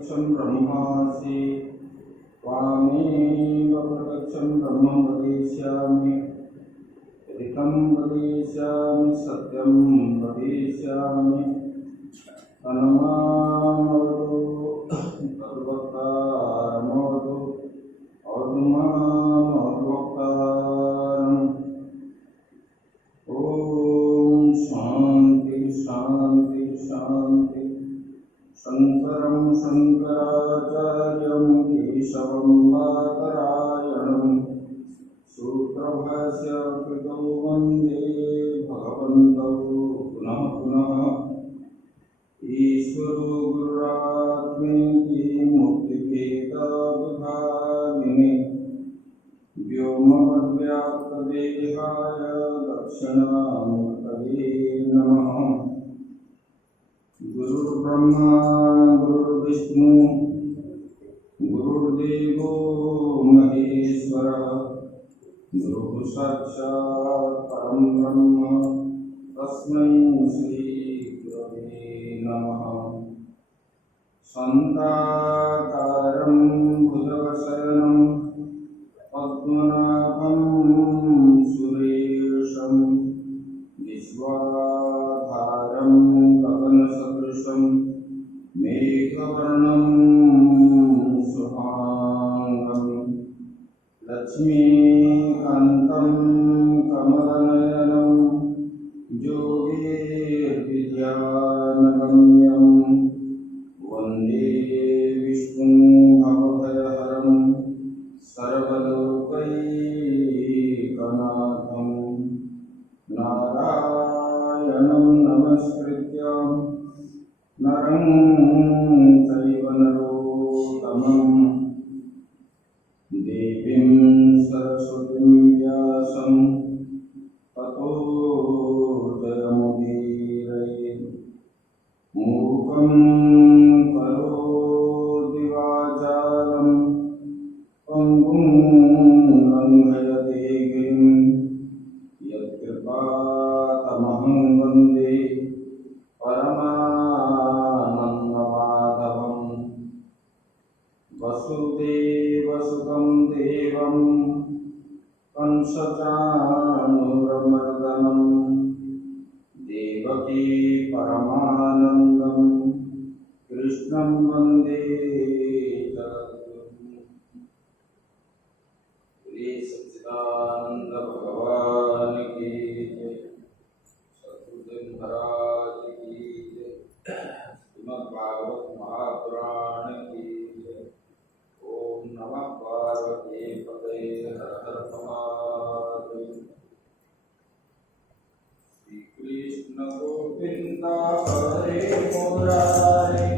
प्रत्यक्षं ब्रह्मासि त्वामेव प्रत्यक्षं ब्रह्म वदिष्यामि ऋतं वदिष्यामि सत्यं वदिष्यामि तन्मामवतु तद्वक्तारमवतु और्मामवक्तारम्। ओम शांति शांति शांति। शंकरं शंकराचार्यं केशवं बादरायणं सूत्रभाष्य कृतौ वन्दे भगवन्तौ पुनः पुनः। ईश्वरो गुरुरात्मेति मुक्तिभेदविभागिने व्योमवद्व्याप्तदेहाय दक्षिणामूर्तये नमः। गुरुर्ब्रह्मा गुरुर्विष्णु गुरुर्देवो महेश्वरः गुरुः साक्षात् परं ब्रह्म तस्मै श्री गुरवे नमः। शान्ताकारं भुजगशयनं पद्मनाभं सुरेशं विश्वाधारं गगनसदृशं मेघवर्णं शुभांगं लक्ष्मीकान्तं कमलनयनं योगीर्विद्यानगम्यं वन्दे विष्णुं भवभयहरं सर्वलोकैकनाथं। नारायणं नमस्कृत्य नरं चैव नरोत्तमं देवीं सरस्वतीं व्यासं ततो जयमुदीरयेत्। मूकं करोति वाचालं पङ्गुं लङ्घयते गिरिं यत्कृपातमहं वन्दे परमानन्दमाधवम्। वसुदेवसुतं देवं कंसचाणूरमर्दनं देवकी परमानन्दं कृष्णं वन्दे जगद्गुरुं। श्री सच्चिदानंद भगवान की जय। सद्गुरुदेव महाराज की जय। श्रीमद्भागवत महापुराण की जय। ओम नमः पार्वती पतये हर हर महादेव। श्री कृष्ण गोविंद हरे मुरारे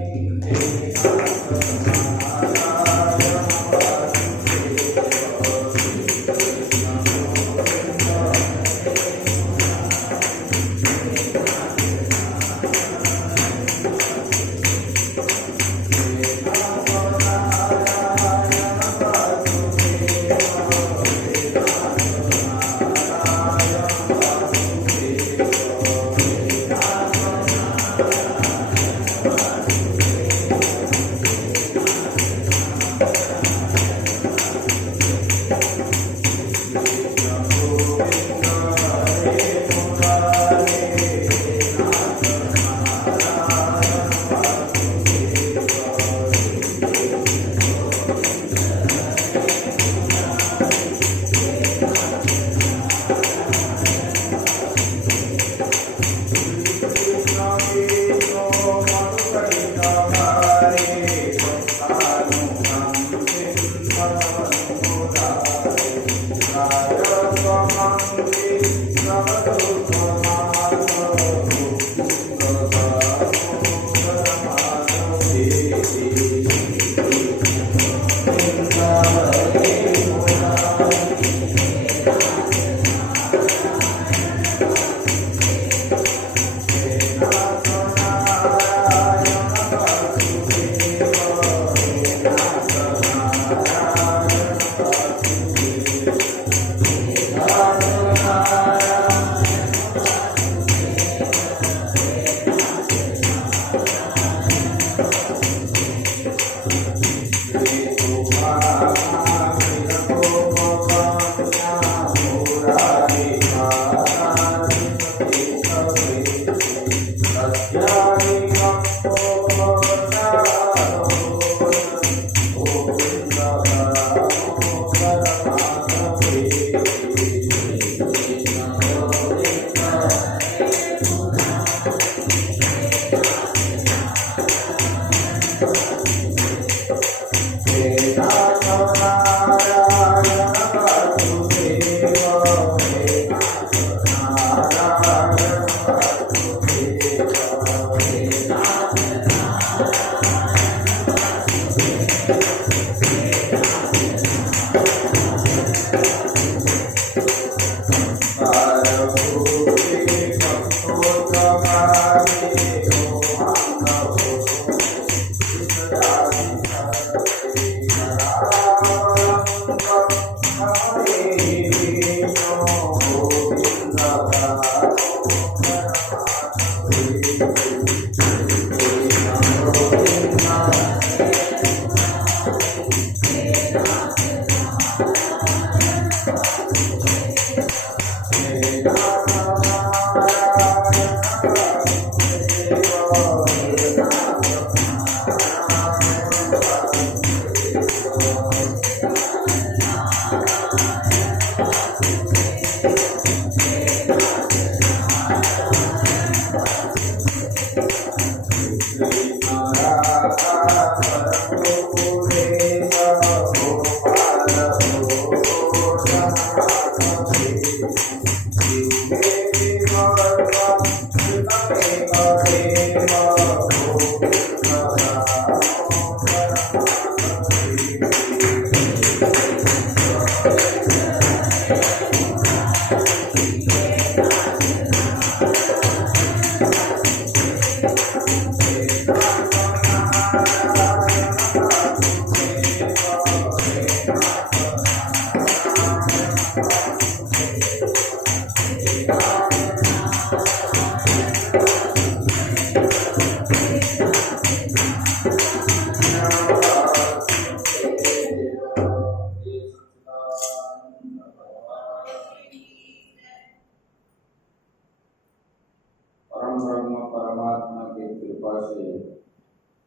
परम ब्रह्म परमात्मा की कृपा से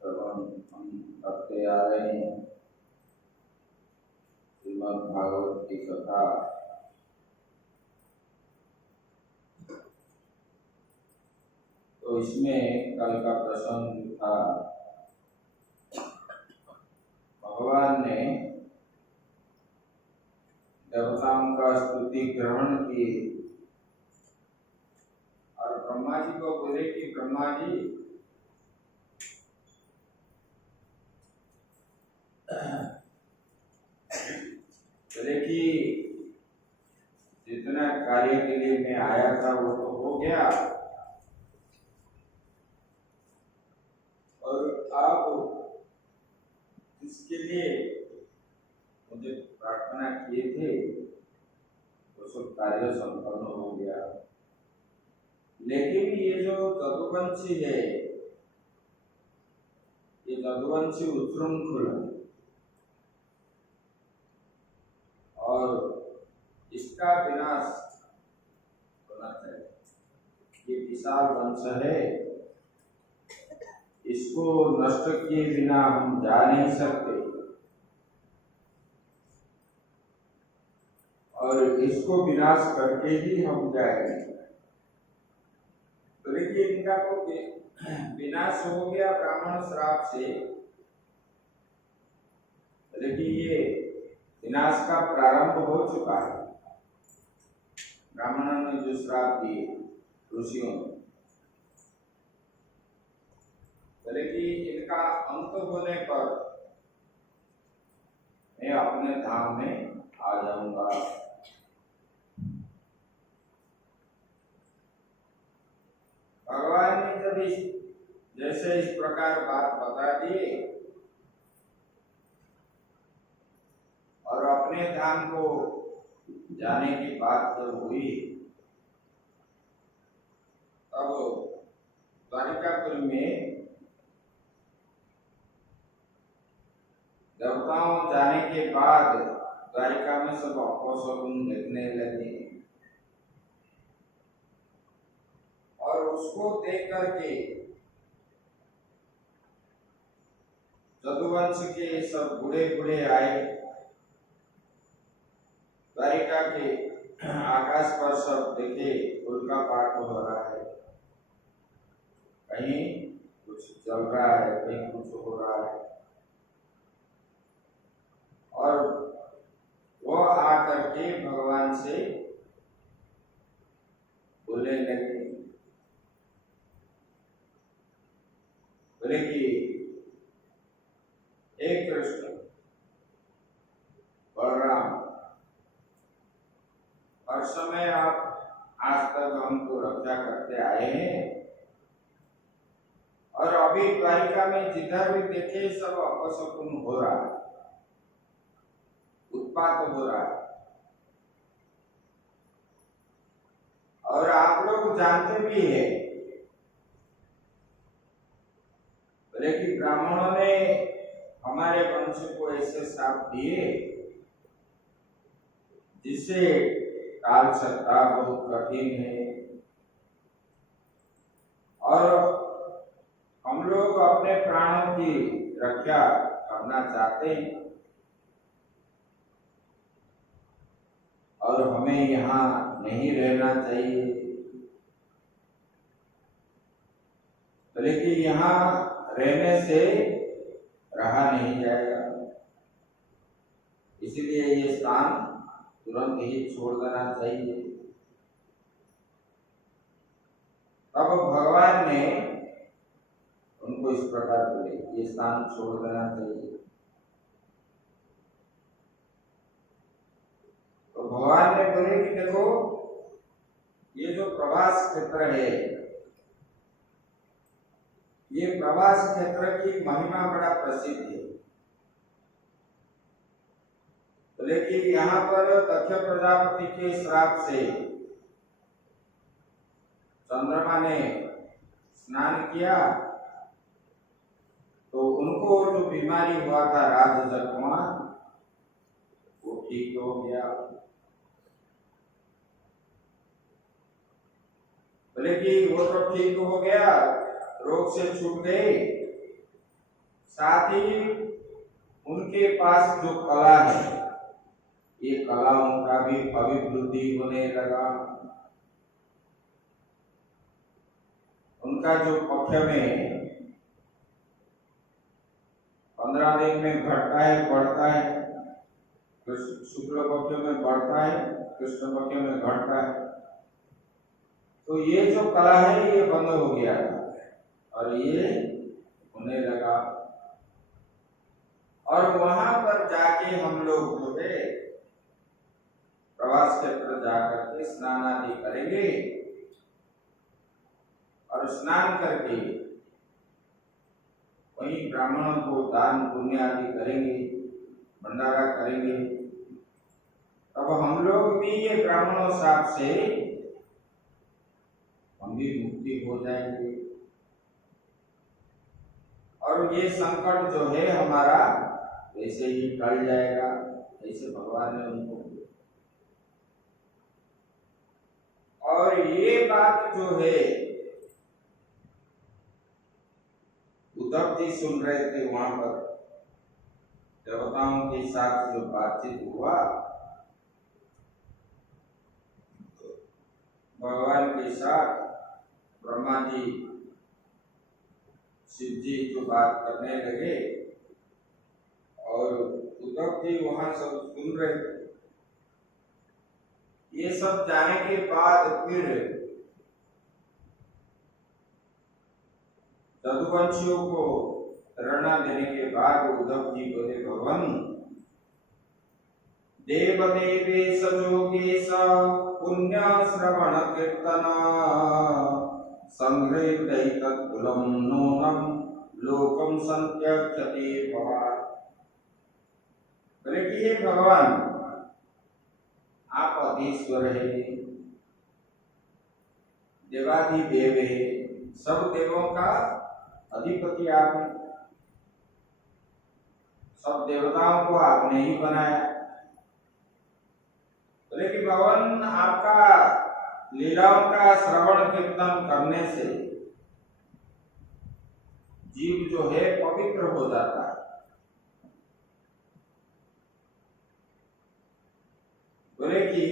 श्रवण हम करते आ रहे हैं श्रीमद् भागवत की कथा। तो इसमें कल का प्रसंग था, भगवान ने देवताओं का स्तुति ग्रहण की और ब्रह्मा जी को बोले कि ब्रह्मा जी बोले कि जितना कार्य के लिए मैं आया था वो तो हो गया, और आप जिसके लिए मुझे प्रार्थना किए थे वो सब कार्य संपन्न हो गया। लेकिन ये जो जदुवंशी है, ये जदुवंशी उच्छृंखल है और इसका विनाश होना चाहिए। ये विशाल वंश है, इसको नष्ट किए बिना हम जा नहीं सकते और इसको विनाश करके ही हम जाएंगे। तो देखिए, इनका तो विनाश हो गया ब्राह्मण श्राप से, लेकिन ये विनाश का प्रारंभ हो चुका है। ब्राह्मणों ने जो श्राप दिए ऋषियों ने, लेकिन इनका अंत होने पर मैं अपने धाम में आ जाऊंगा। भगवान ने जब जैसे इस प्रकार बात बता दी और अपने धाम को जाने की बात जब हुई, तब द्वारिकापुरी में देवताओं जाने के बाद द्वारिका में सब अपशकुन देखने लगे और उसको देख करके जदुवंश के सब बूढ़े बूढ़े आए। द्वारिका के आकाश पर सब देखे उल्का पाठ हो रहा है, कहीं कुछ चल रहा है, कहीं कुछ हो रहा है, और वो आकर के भगवान से बोलने लगे, बोले कि हे कृष्ण बलराम, हर समय आप आज तक हमको रक्षा करते आए हैं और अभी द्वारिका में जिधर भी देखे सब अपशकुन हो रहा है, उत्पात हो रहा है। और आप लोग जानते भी हैं, लेकिन ब्राह्मणों ने हमारे वंश को ऐसे श्राप दिए जिससे काल सत्ता बहुत कठिन है और हम लोग अपने प्राणों की रक्षा करना चाहते हैं और हमें यहाँ नहीं रहना चाहिए, लेकिन यहाँ रहने से रहा नहीं जाएगा, इसलिए ये स्थान तुरंत ही छोड़ देना चाहिए। तब भगवान ने उनको इस प्रकार बोले, ये स्थान छोड़ देना चाहिए। तो भगवान ने बोले कि देखो, ये जो प्रवास क्षेत्र है, ये प्रवास क्षेत्र की महिमा बड़ा प्रसिद्ध है, लेकिन यहाँ पर दक्ष प्रजापति के श्राप से चंद्रमा ने स्नान किया तो उनको जो बीमारी हुआ था राजजक्मा, वो ठीक हो गया। लेकिन वो तो ठीक हो गया, रोग से छूट गए, साथ ही उनके पास जो कला है, ये कलाओं का भी अभिवृद्धि होने लगा। उनका जो पक्ष में 15 दिन में घटता है बढ़ता है, शुक्ल पक्ष में बढ़ता है, कृष्ण पक्ष में घटता है, तो ये जो कला है ये बंद हो गया और ये होने लगा। और वहां पर जाके हम लोग जो है प्रवास क्षेत्र जाकर के स्नान आदि करेंगे और स्नान करके वहीं ब्राह्मणों को दान पुण्य आदि करेंगे, भंडारा करेंगे। अब हम लोग भी ये ब्राह्मणों साहब से हम भी मुक्ति हो जाएंगे और ये संकट जो है हमारा वैसे ही टल जाएगा, ऐसे भगवान ने उनको। और ये बात जो है उद्धव जी सुन रहे थे, वहां पर देवताओं के साथ जो बातचीत हुआ, भगवान के साथ ब्रह्मा जी शिव जी जो बात करने लगे और उद्धव जी वहां सब सुन रहे थे। ये सब जाने के बाद फिर यदुवंशियों को प्रेरणा देने के बाद उद्धव जी बोले, भगवान देवदेवेश योगेश पुण्य श्रवण कीर्तन संग्रहितैतत्कुलं नूनं लोकं संत्यज्यते भवान्। बोले कि हे भगवान, आप अधीश्वर है, देवाधिदेव है, सब देवों का अधिपति आप हैं, सब देवताओं को आपने ही बनाया। बोले कि भगवान, आपका लीलाओं का श्रवण कीर्तन करने से जीव जो है पवित्र हो जाता है। बोले कि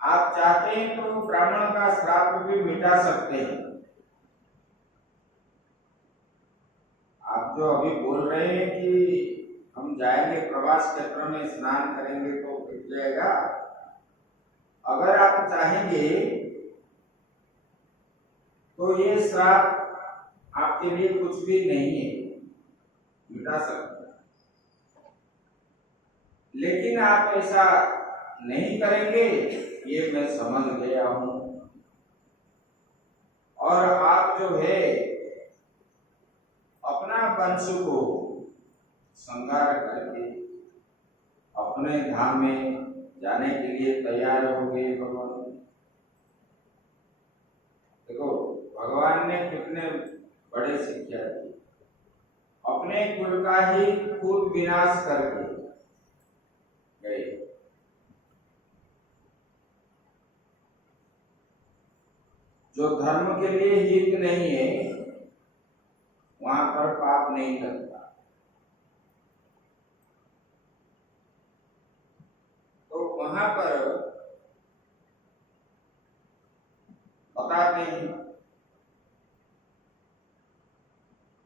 आप चाहते हैं तो ब्राह्मण का श्राप भी मिटा सकते हैं। आप जो अभी बोल रहे हैं कि हम जाएंगे प्रवास क्षेत्र में स्नान करेंगे तो मिट जाएगा, अगर आप चाहेंगे तो ये श्राप आपके लिए कुछ भी नहीं है, मिटा सकते हैं। लेकिन आप ऐसा नहीं करेंगे, ये मैं समझ गया हूं। और आप जो है अपना वंश को संहार करके अपने धाम में जाने के लिए तैयार हो गए भगवान। देखो, भगवान ने कितने बड़े शिक्षा दी, अपने कुल का ही खुद विनाश करके गए। जो धर्म के लिए हित नहीं है वहां पर पाप नहीं लगता। तो वहां पर बताते हैं,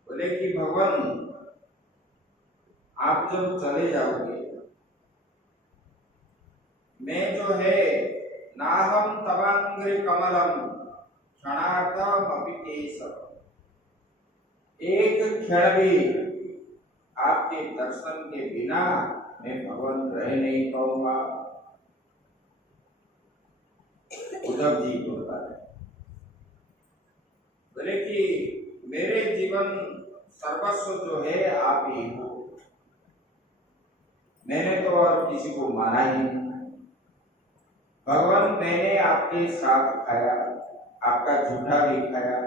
बोले कि भगवान आप जब चले जाओगे, मैं जो है नाहम तवांग्रि कमलम क्षणार्थम अपि केशव, एक क्षण भी आपके दर्शन के बिना मैं भगवान रह नहीं पाऊंगा। उद्धव जी बोलता है, बोले कि मेरे जीवन सर्वस्व जो है आप ही हो, मैंने तो और किसी को माना ही नहीं। भगवान मैंने आपके साथ खाया, आपका जूठा भी खाया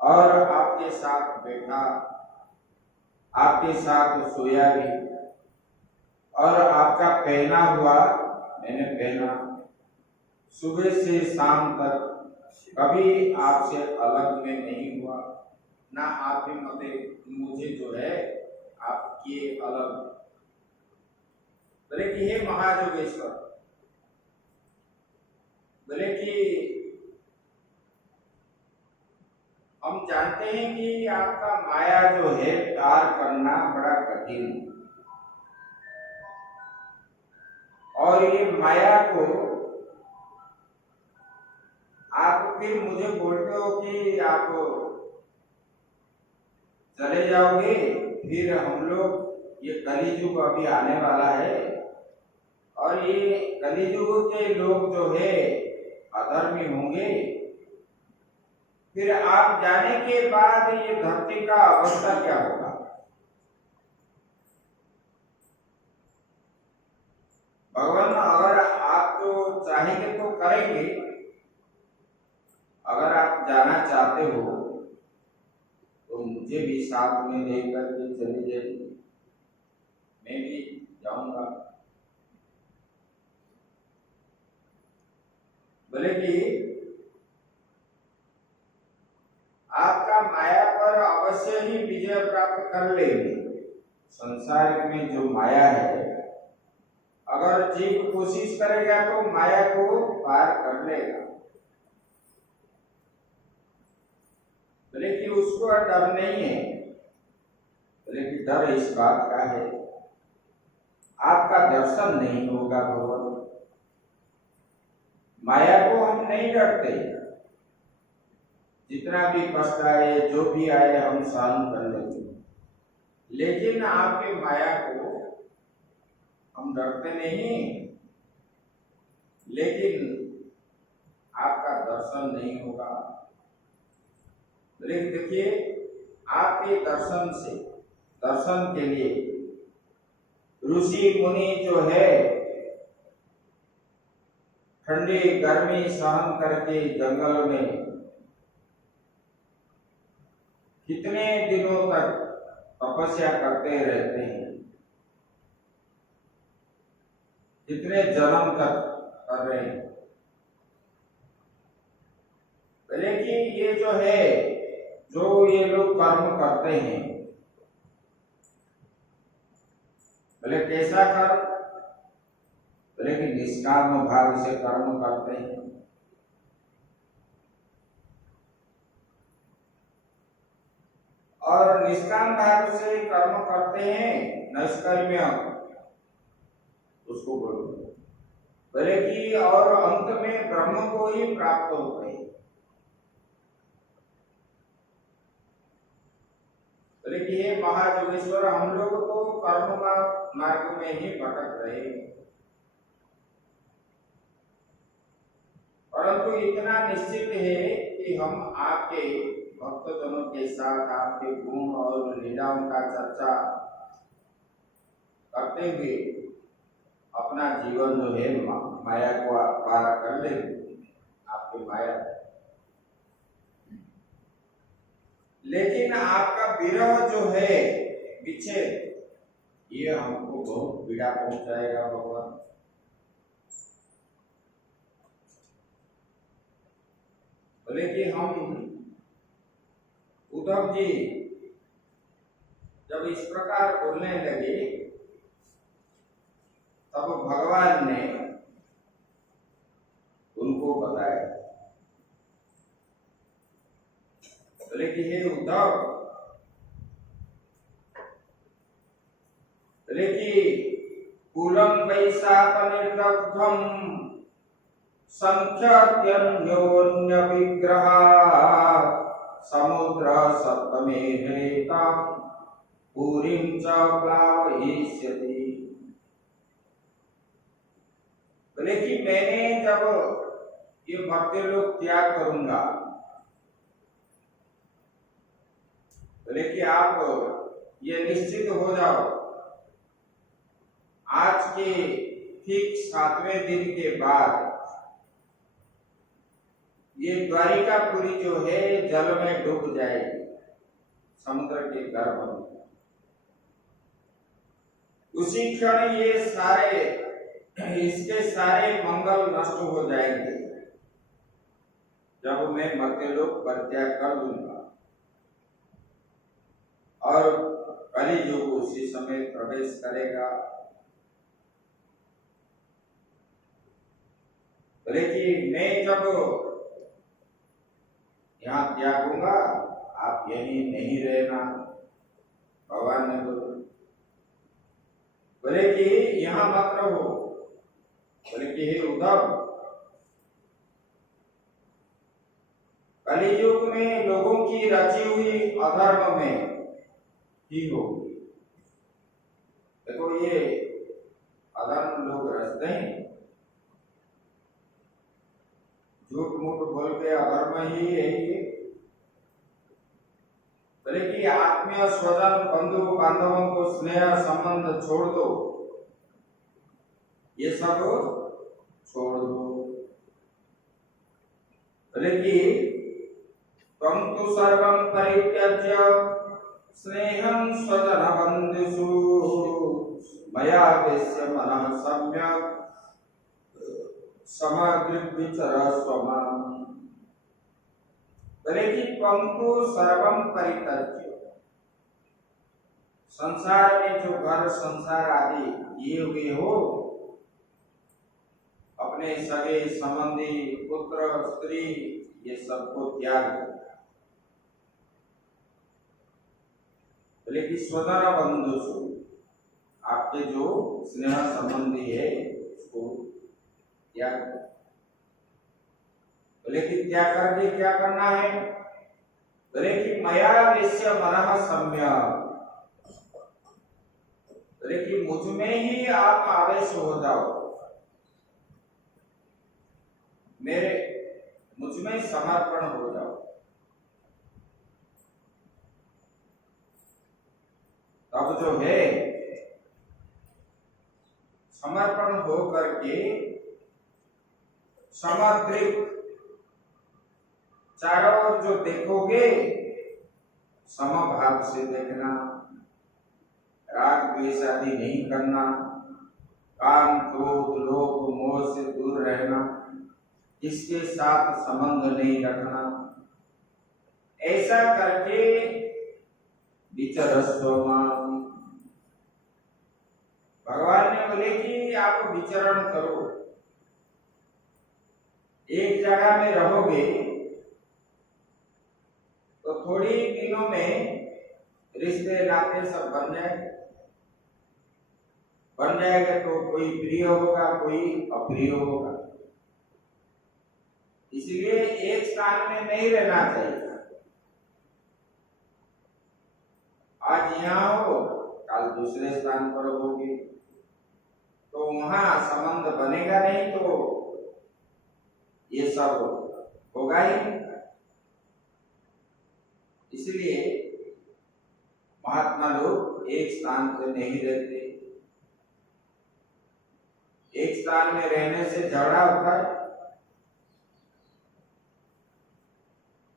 और आपके साथ बैठा, आपके साथ सोया भी और आपका पहना हुआ मैंने पहना। सुबह से शाम तक कभी आपसे अलग में नहीं हुआ, ना आप भी मुझे जो है आपके अलग। बोले कि हे महायोगेश्वर, बोले कि हम जानते हैं कि आपका माया जो है पार करना बड़ा कठिन है, और ये माया को आप फिर मुझे बोलते हो कि आप चले जाओगे, फिर हम लोग ये कलियुग अभी आने वाला है और ये कलियुग के लोग जो है अधर्मी होंगे, फिर आप जाने के बाद ये धरती का अवस्था क्या होगा। भगवान अगर आप तो चाहेंगे तो करेंगे, अगर आप जाना चाहते हो तो मुझे भी साथ में लेकर के चले जाइए, मैं भी जाऊंगा। बोले कि आपका माया पर अवश्य ही विजय प्राप्त कर लेंगे। संसार में जो माया है, अगर जीव कोशिश करेगा तो माया को पार कर लेगा। बोले कि उसको डर नहीं है, बोले कि डर इस बात का है आपका दर्शन नहीं होगा भगवान। माया को हम नहीं डरते, जितना भी कष्ट आए जो भी आए हम सहन कर लेंगे, लेकिन आपके माया को हम डरते नहीं, लेकिन आपका दर्शन नहीं होगा। लेकिन देखिए, आपके दर्शन के लिए ऋषि मुनि जो है ठंडी गर्मी सहन करके जंगल में कितने दिनों तक तपस्या करते रहते हैं, कितने जन्म तक कर रहे हैं। लेकिन ये जो है, जो ये लोग कर्म करते हैं, बोले कैसा कर्म, बोले कि निष्काम भाव से कर्म करते हैं। और निष्काम भाव से कर्म करते हैं, नैष्कर्म्य उसको बोलो, बोले कि और अंत में ब्रह्म को ही प्राप्त हो गए। बोले कि हे महायोगेश्वर, हम लोग तो कर्म मार्ग में ही भटक रहे, परंतु इतना निश्चित है कि हम आपके भक्तजनों के साथ आपके गुण और लीलाओं का चर्चा करते हुए अपना जीवन जो है माया को पार कर लेंगे, आपके माया। लेकिन आपका विरह जो है, विच्छेद, ये हमको बहुत पीड़ा पहुंचाएगा भगवान। बोले कि हम उद्धव जी जब इस प्रकार बोलने लगे तब भगवान ने उनको बताया, बोले कि हे उद्धव, बोले कि कुलम वैशापनिर्दग्धम संख्यात्यन्योन्य विग्रह समुद्र सप्तमे हृता पूरीं च प्लावयिष्यति। बोले कि मैंने जब ये मर्त्य लोक त्याग करूंगा, बोले कि आप ये निश्चित हो जाओ, आज के ठीक 7वें दिन के बाद ये द्वारिकापुरी जो है जल में डूब जाएगी, समुद्र के गर्भ में। उसी क्षण ये सारे इसके सारे मंगल नष्ट हो जाएंगे जब मैं मर्त्यलोक परित्याग कर दूंगा और कलियुग उसी समय प्रवेश करेगा। बोले कि मैं जब यहाँ त्यागूंगा आप यही नहीं रहना, भगवान ने बोले कि यहाँ मत रहो। बोले कि हे उद्धव, कलियुग में लोगों की रची हुई अधर्म में ही होगी। देखो ये अधर्म लोग रचते हैं, झूठ मूठ बोल के अधर्म ही है ये। बोले कि आत्मीय स्वजन बंधु बांधवों को स्नेह संबंध छोड़ दो, ये सब छोड़ दो। बोले कि त्वं तु सर्वं परित्यज्य स्नेहं स्वजन बंधुषु मया वेश्य मनः सम्यक् समग्रविचर स्वमाम्। बोले कि त्वं तु सर्वं परित्यज्य, संसार में जो घर संसार आदि किए हुए हो, अपने सगे संबंधी पुत्र स्त्री ये सबको त्याग दो। बोले कि स्वजन बंधुषु, आपके जो स्नेह संबंधी है उसको त्याग दो। बोले कि त्याग करके क्या करना है? बोले कि मया वेश्य मनः सम्यक्, बोले कि मुझ में ही आप आवेश हो जाओ, मेरे मुझ में समर्पण हो जाओ। तब जो है समर्पण हो करके समद्रिक चारों ओर जो देखोगे समभाव से देखना, राग द्वेष आदि नहीं करना, काम क्रोध लोभ मोह से दूर रहना, इसके साथ संबंध नहीं रखना। ऐसा करके विचरस्व माम, भगवान ने बोले कि आप विचरण करो, एक जगह में रहोगे तो थोड़ी दिनों में रिश्ते नाते सब बन जाएगा तो कोई प्रिय होगा कोई अप्रिय होगा, इसलिए एक स्थान में नहीं रहना चाहिए। आज यहाँ हो कल दूसरे स्थान पर होगे तो वहां संबंध बनेगा नहीं, तो ये सब होगा ही। इसलिए महात्मा लोग एक स्थान पर नहीं रहते, एक स्थान में रहने से झगड़ा होता है,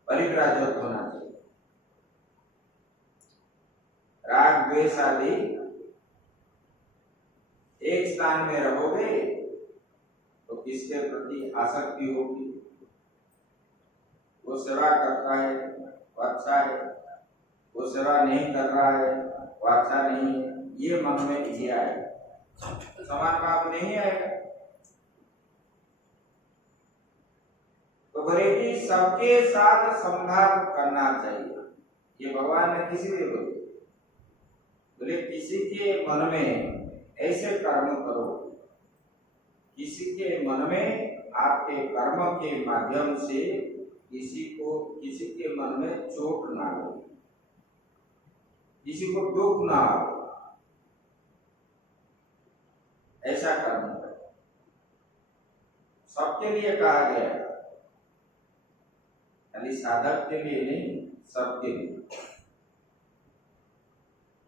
परिव्राजक होना चाहिए। राग द्वेष आदि एक स्थान में रहोगे तो किसके प्रति आसक्ति होगी? वो सेवा करता है वो अच्छा है, वो सेवा नहीं कर रहा है वो अच्छा नहीं है, ये मन में ये आएगा, समान भाव नहीं आएगा। तो बोले कि सबके साथ संभाव करना चाहिए, ये भगवान ने किसी ने बोले किसी के मन में ऐसे कर्म करो, किसी के मन में आपके कर्म के माध्यम से किसी के मन में चोट ना हो, किसी को दुख ना हो, ऐसा कर्म करो। सबके लिए कहा गया, खाली साधक के लिए नहीं, सबके लिए।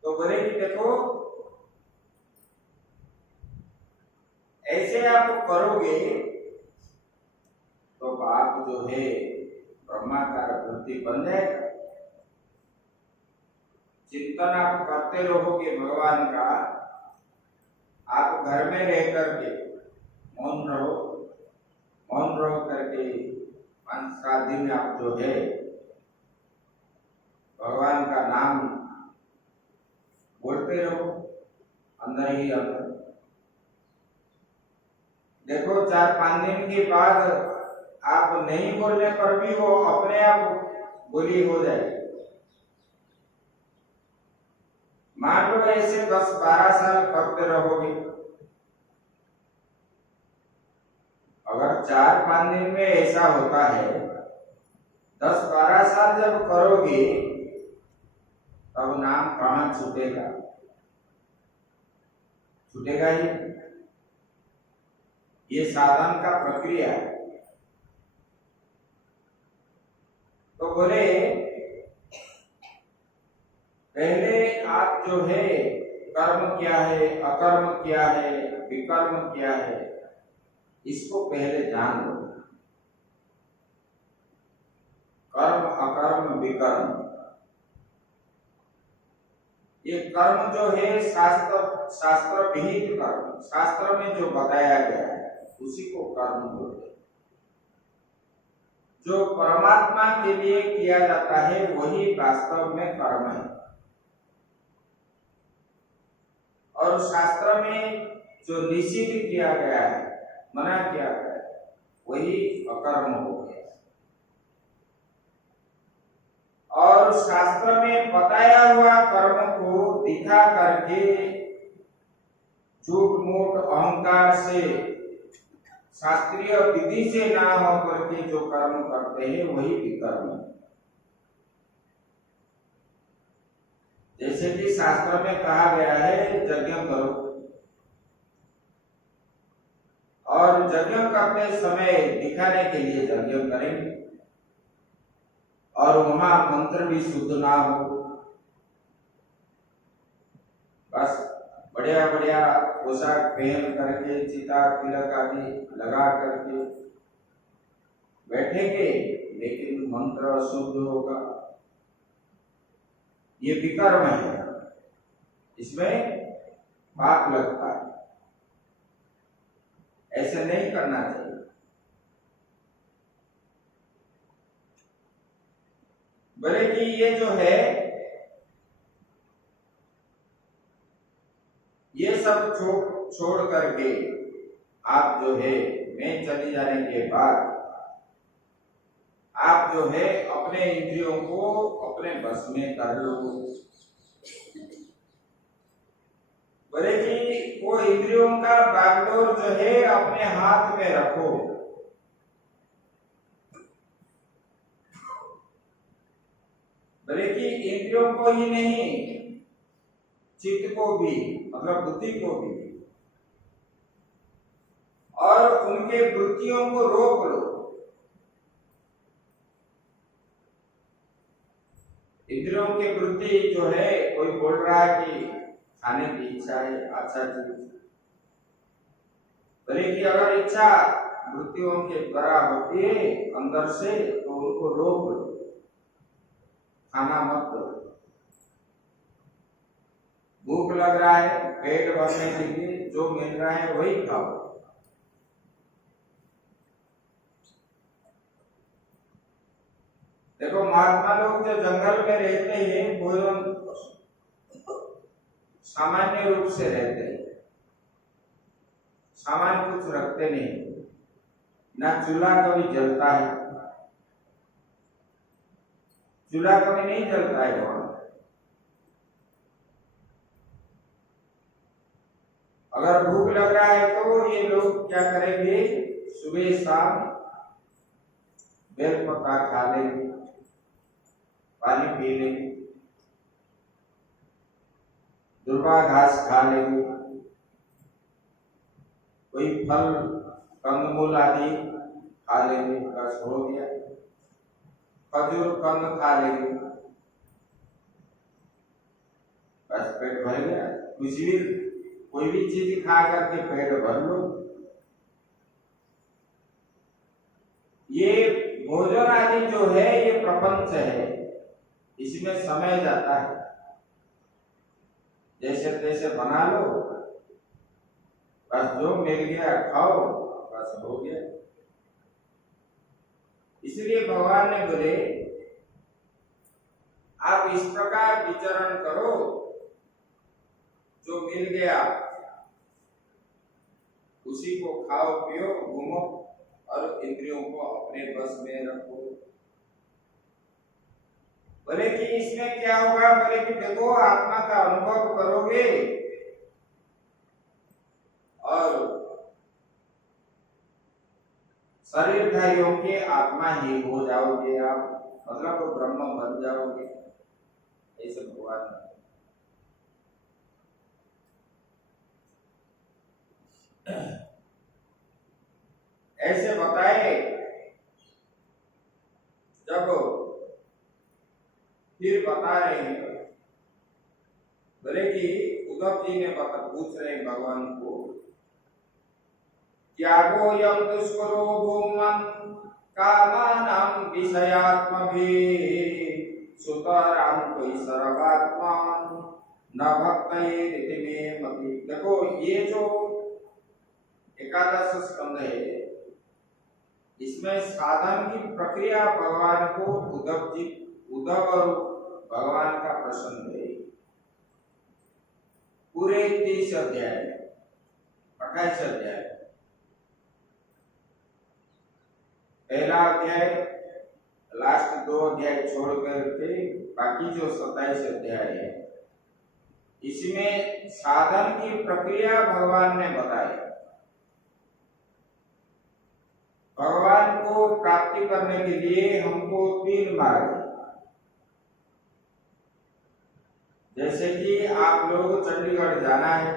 तो बोले कि देखो ऐसे आप करोगे तो आप जो है ब्रह्माकार वृत्ति बन जाएगा। चिंतन आप करते रहोगे भगवान का, आप घर में रह करके मौन रहो करके 5-7 दिन आप जो है भगवान का नाम बोलते रहो अंदर ही अंदर। देखो 4-5 दिन के बाद आप नहीं बोलने पर भी वो अपने आप बोली हो जाएगी। मान लो ऐसे 10-12 साल करते रहोगे, अगर 4-5 दिन में ऐसा होता है, 10-12 साल जब करोगे तब नाम कहाँ छूटेगा, छूटेगा ही। ये साधन का प्रक्रिया है। तो बोले पहले आप जो है कर्म क्या है, अकर्म क्या है, विकर्म क्या है, इसको पहले जान लो। कर्म अकर्म विकर्म, ये कर्म जो है शास्त्र विहित कर्म, शास्त्र में जो बताया गया है उसी को कर्म बोलते हैं। जो परमात्मा के लिए किया जाता है वही वास्तव में कर्म है, और शास्त्र में जो निषिद्ध किया गया है, मना किया गया है, वही अकर्म हो गया। और शास्त्र में बताया हुआ कर्म को दिखा करके झूठ मूठ अहंकार से, शास्त्रीय विधि से ना होकर के जो कर्म करते हैं वही विकर्म है। जैसे कि शास्त्र में कहा गया है यज्ञ करो, और यज्ञ करते समय दिखाने के लिए यज्ञ करेंगे, और वहां मंत्र भी शुद्ध ना हो, बस बढ़िया बढ़िया पोशाक पहन करके चिता तिलक आदि लगा करके बैठेंगे, लेकिन मंत्र अशुद्ध होगा, ये विकर्म है, इसमें पाप लगता है। ऐसे नहीं करना चाहिए। बोले कि ये जो है ये सब छोड़ करके आप जो है मैं चले जाने के बाद आप जो है अपने इंद्रियों को अपने बस में कर लो। बोले कि वो इंद्रियों का बागडोर जो है अपने हाथ में रखो। बोले कि इंद्रियों को ही नहीं, चित्त को भी, मतलब बुद्धि को भी, और उनके वृत्तियों को रोक लो। इंद्रियों की वृत्ति जो है, कोई बोल रहा है कि खाने की इच्छा है, अच्छा चीज, बोले कि अगर इच्छा वृत्तियों के द्वारा होती है अंदर से, तो उनको रोक लो, खाना मत दो। भूख लग रहा है, पेट भरने के लिए जो मिल रहा है वही खाओ। देखो महात्मा लोग जो जंगल में रहते हैं भोजन सामान्य रूप से रहते हैं, सामान कुछ रखते नहीं, ना चूल्हा कभी जलता है, चूल्हा कभी नहीं जलता है वहां। अगर भूख लग रहा है तो ये लोग क्या करेंगे, सुबह शाम बेल पत्ता खा लेंगे, पानी पी लेंगे, दुर्वा घास खा लेंगे, कोई फल कंदमूल आदि खा लेंगे, बस हो गया। खजूर कंद खा लेंगे, बस पेट भर गया। कुछ भी कोई भी चीज खा करके पेट भर लो। ये भोजन आदि जो है ये प्रपंच है, इसमें समय जाता है, जैसे तैसे बना लो, बस जो मिल गया खाओ, बस हो गया। इसलिए भगवान ने बोले आप इस प्रकार विचरण करो, जो मिल गया उसी को खाओ पियो घूमो और इंद्रियों को अपने बस में रखो। बोले कि इसमें क्या होगा, बोले कि देखो आत्मा का अनुभव करोगे और शरीरधारियों के आत्मा ही हो जाओगे आप, मतलब वो ब्रह्म बन जाओगे, ऐसे भगवान ऐसे बताए। जब फिर बता रहे हैं, बोले कि उद्धव जी ने पूछ रहे हैं भगवान को, त्यागो यम दुष्करो भूमन कामानां विषयात्मभिः सुतरां कोई सर्वात्मान न भक्तैरिति मे मति। देखो ये जो एकादश स्कंध है, इसमें साधन की प्रक्रिया भगवान को उद्धव और भगवान का प्रसंग है। पूरे 30 अध्याय 28 अध्याय, पहला अध्याय लास्ट 2 अध्याय छोड़ करके बाकी जो 27 अध्याय है, इसमें साधन की प्रक्रिया भगवान ने बताई। भगवान को प्राप्ति करने के लिए हमको 3 मार्ग है। जैसे कि आप लोग चंडीगढ़ जाना है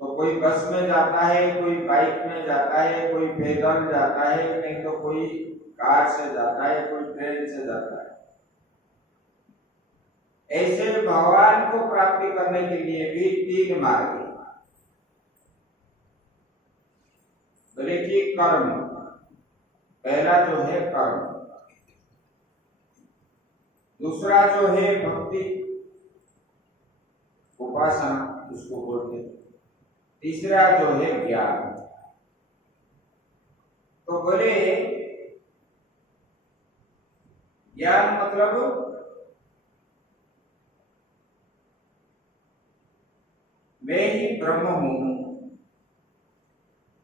तो कोई बस में जाता है, कोई बाइक में जाता है, कोई पैदल जाता है, नहीं तो कोई कार से जाता है, कोई ट्रेन से जाता है। ऐसे भगवान को प्राप्ति करने के लिए भी 3 मार्ग है। बोले कि कर्म, पहला जो है कर्म, दूसरा जो है भक्ति उपासना उसको बोलते, तीसरा जो है ज्ञान। तो बोले ज्ञान मतलब मैं ही ब्रह्म हूं,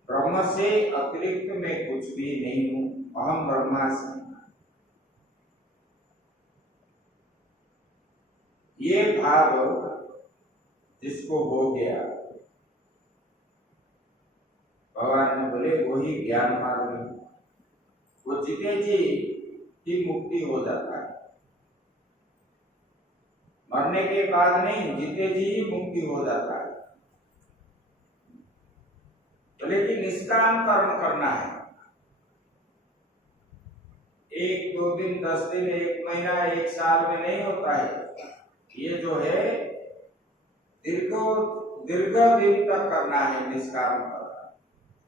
ब्रह्म से अतिरिक्त मैं कुछ भी नहीं हूं, अहम ब्रह्मास्मि। ये भाव जिसको हो गया, भगवान ने बोले वही ज्ञान मार्ग है। वो जीते जी ही मुक्ति हो जाता है, मरने के बाद नहीं, जीते जी ही मुक्ति हो जाता है। लेकिन निष्काम कर्म करना है। 1 2 दिन 10 दिन 1 महीना 1 साल में नहीं होता है। ये जो है दीर्घ दिन तक करना है निष्काम कर्म।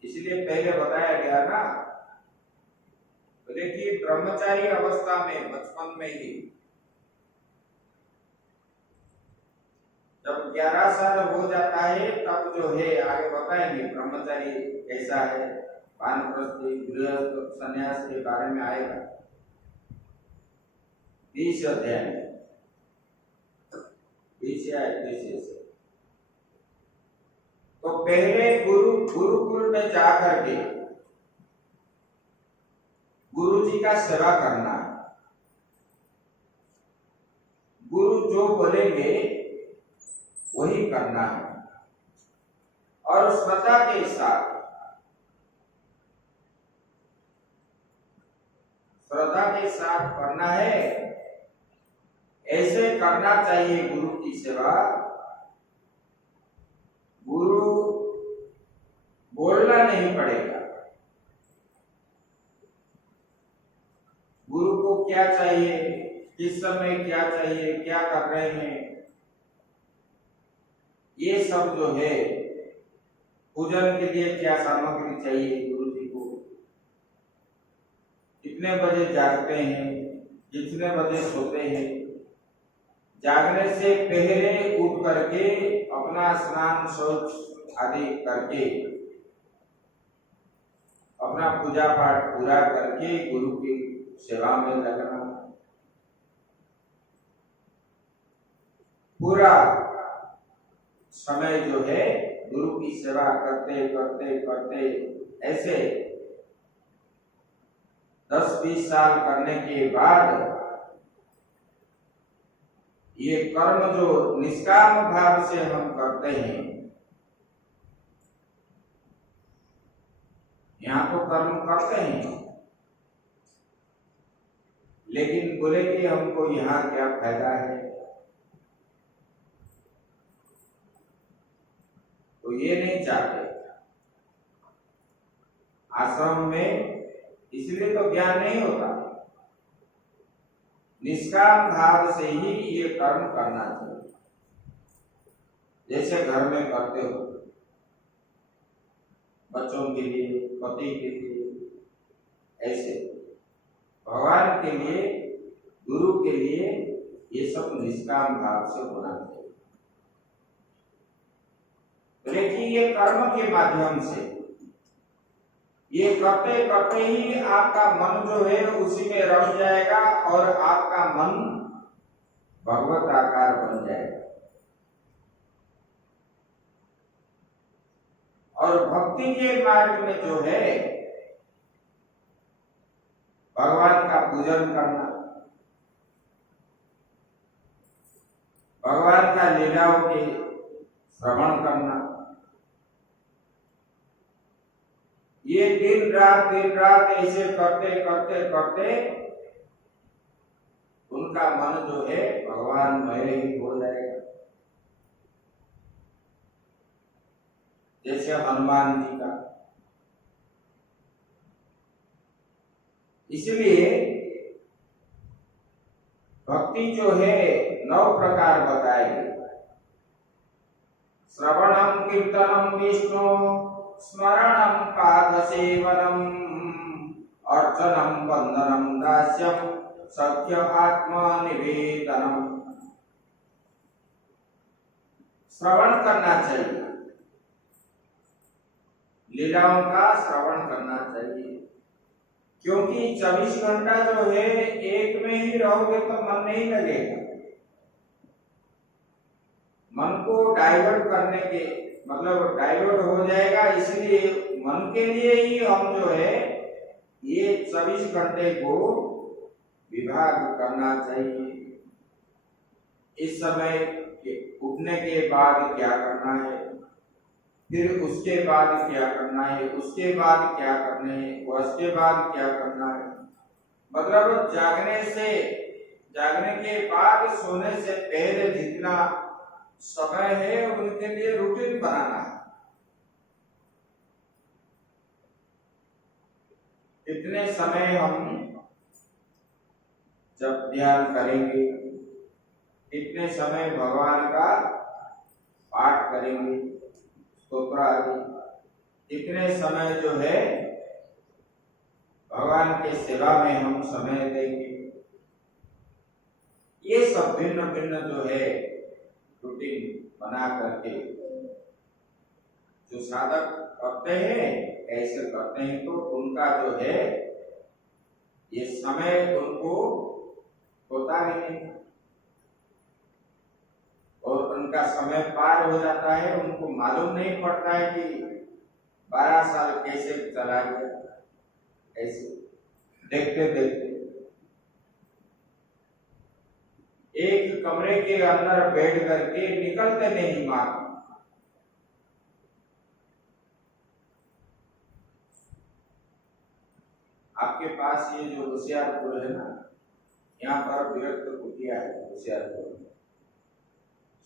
इसलिए पहले बताया गया ना, बोले कि ब्रह्मचारी अवस्था में बचपन में ही जब 11 साल हो जाता है तब जो है आगे बताएंगे ब्रह्मचारी कैसा है, वानप्रस्थी गृहस्थ सन्यास के बारे में आएगा। 20 अध्याय में 20 या 21 से। तो पहले गुरुकुल में जाकर के गुरु जी का सेवा करना है। गुरु जो बोलेंगे वही करना है और श्रद्धा के साथ करना है। ऐसे करना चाहिए गुरु की सेवा। गुरु बोलना नहीं पड़ेगा। गुरु को क्या चाहिए, किस समय क्या चाहिए, क्या कर रहे हैं, ये सब जो है, पूजन के लिए क्या सामग्री चाहिए, गुरु जी को कितने बजे जागते हैं, कितने बजे सोते हैं, जागने से पहले उठ करके अपना स्नान शौच आदि करके अपना पूजा पाठ पूरा करके गुरु की सेवा में लगना। पूरा समय जो है गुरु की सेवा करते करते करते ऐसे 10-20 साल करने के बाद ये कर्म जो निष्काम भाव से हम करते हैं, यहाँ तो कर्म करते हैं, लेकिन बोले कि हमको यहाँ क्या फायदा है, तो ये नहीं चाहते। आश्रम में इसलिए तो ज्ञान नहीं होता। निष्काम भाव से ही ये कर्म करना चाहिए, जैसे घर में करते हो, बच्चों के लिए, पति के लिए, ऐसे भगवान के लिए, गुरु के लिए ये सब निष्काम भाव से होना चाहिए। लेकिन ये कर्म के माध्यम से ये करते करते ही आपका मन जो है उसी में रम जाएगा और आपका मन भगवत आकार बन जाएगा। और भक्ति के मार्ग में जो है भगवान का पूजन करना, भगवान का लीलाओं के श्रवण करना, ये दिन रात ऐसे करते करते करते उनका मन जो है भगवान मय ही हो जाएगा। जैसे हनुमान जी का। इसलिए भक्ति जो है 9 प्रकार बताए गए। श्रवणम कीर्तनम विष्णु, स्मरणम पाद सेवनम, अर्चनम वंदनम दास्यम, सत्य आत्मा निवेदनम। श्रवण करना चाहिए, लीलाओं का श्रवण करना चाहिए, क्योंकि 24 घंटा जो है एक में ही रहोगे तो मन नहीं लगेगा। मन को डाइवर्ट करने के मतलब डाइवर्ट हो जाएगा। इसलिए मन के लिए ही हम जो है ये 24 घंटे को विभाग करना चाहिए। इस समय उठने के बाद क्या करना है, फिर उसके बाद क्या करना है, उसके बाद क्या करना है, उसके बाद क्या करना है। मतलब जागने के बाद सोने से पहले जितना समय है उनके लिए रूटीन बनाना है। इतने समय हम जब ध्यान करेंगे, इतने समय भगवान का पाठ करेंगे, स्तोत्र आदि, इतने समय जो है भगवान के सेवा में हम समय देंगे। ये सब भिन्न भिन्न जो है रूटीन बना करके जो साधक करते हैं, ऐसे करते हैं तो उनका जो है ये समय उनको होता ही नहीं, और उनका समय पार हो जाता है, उनको मालूम नहीं पड़ता है कि 12 साल कैसे चला गया, ऐसे देखते देखते। एक कमरे के अंदर बैठ करके निकलते नहीं मार्ग। आपके पास ये जो होशियारपुर है ना, यहाँ पर विरक्त कुटिया है होशियारपुर में,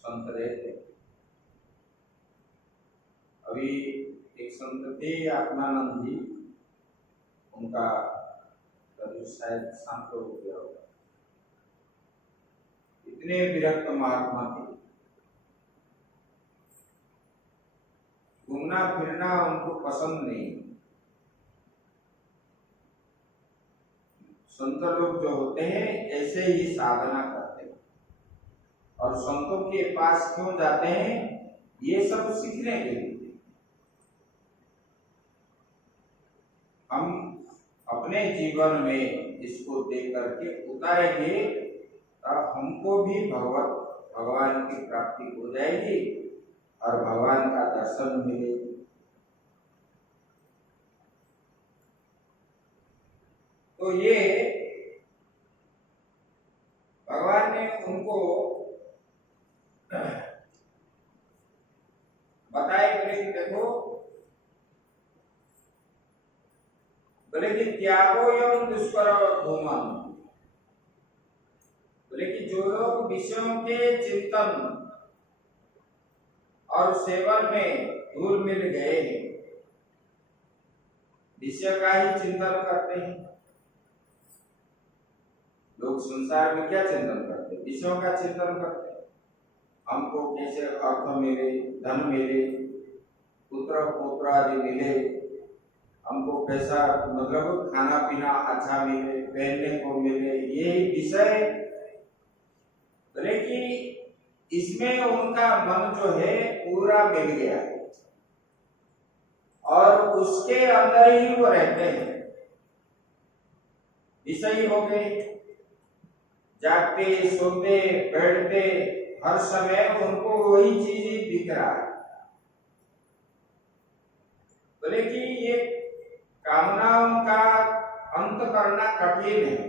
संत रहते। अभी एक संत थे आत्मानंद जी, उनका कभी शायद शांत हो गया होगा। इतने विरक्त महात्मा थे, घूमना फिरना उनको पसंद नहीं। संत लोग जो होते हैं ऐसे ही साधना करते हैं, और संतों के पास क्यों जाते हैं? ये सब सीखने के लिए। हम अपने जीवन में इसको देख करके उतारेंगे तब हमको भी भगवान की प्राप्ति हो जाएगी और भगवान का दर्शन मिलेगा। तो ये भगवान ने उनको बताए, बोले कि देखो, बोले कि त्यागो एवं दुष्कर भूमन, बोले कि जो लोग विषयों के चिंतन और सेवन में धूल मिल गए हैं, विषय का ही चिंतन करते हैं। लोग संसार में क्या चिंतन करते हैं? विषयों का चिंतन करते हैं। हमको कैसे अर्थ मिले, धन मिले, पुत्र पुत्र आदि मिले, हमको पैसा मतलब खाना पीना अच्छा मिले, पहनने को मिले, यही विषय। बोले कि इसमें उनका मन जो है पूरा मिल गया और उसके अंदर ही वो रहते हैं, विषय हो गए। जागते सोते बैठते हर समय उनको वही चीज ही दिख रहा है। बोले कि ये कामनाओं का अंत करना कठिन है,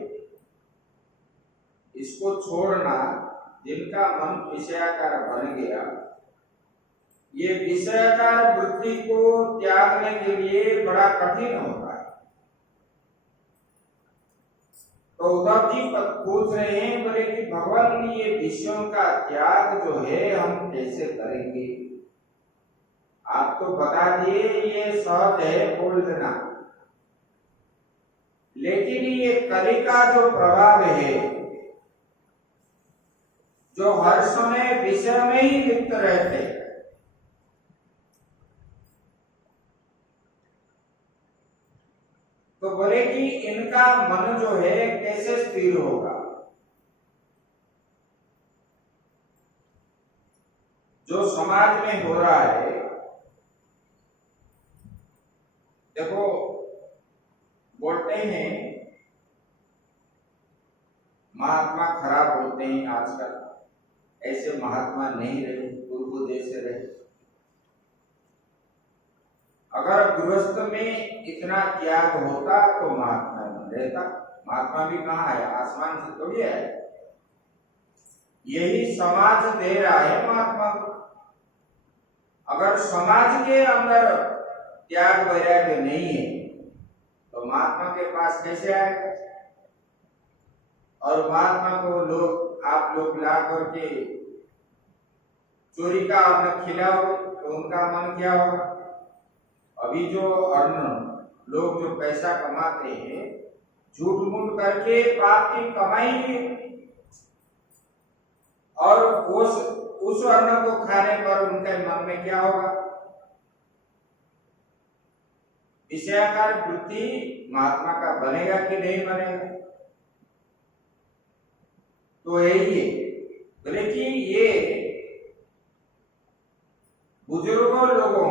इसको छोड़ना। जिनका मन विषयाकार बन गया, ये विषयाकार वृत्ति को त्यागने के लिए बड़ा कठिन होता है। तो उद्धव जी पूछ रहे हैं, बोले कि भगवान, ये विषयों का त्याग जो है हम कैसे करेंगे? आप तो बता दिए ये सहज है, बोल देना, लेकिन ये कली का जो प्रभाव है, जो हर समय विषय में ही लिप्त रहते हैं, तो बोले कि इनका मन जो है कैसे स्थिर होगा? जो समाज में हो रहा है, देखो बोलते हैं महात्मा खराब होते हैं आजकल, ऐसे महात्मा नहीं रहे, पूर्व जैसे रहे। अगर गृहस्थ में इतना त्याग होता तो महात्मा नहीं रहता। महात्मा भी कहाँ है? आसमान से थोड़ी है, यही समाज दे रहा है महात्मा को। अगर समाज के अंदर त्याग वैराग्य नहीं है तो महात्मा के पास कैसे आएगा? और महात्मा को आप लोग ला करके चोरी का अन्न खिलाओ तो उनका मन क्या होगा? अभी जो अन्न लोग जो पैसा कमाते हैं, झूठ मूठ करके पाप की कमाई, और उस अन्न को खाने पर उनके मन में क्या होगा? विषयाकार वृत्ति महात्मा का बनेगा कि नहीं बनेगा? तो यही है। बोले कि ये बुजुर्गों लोगों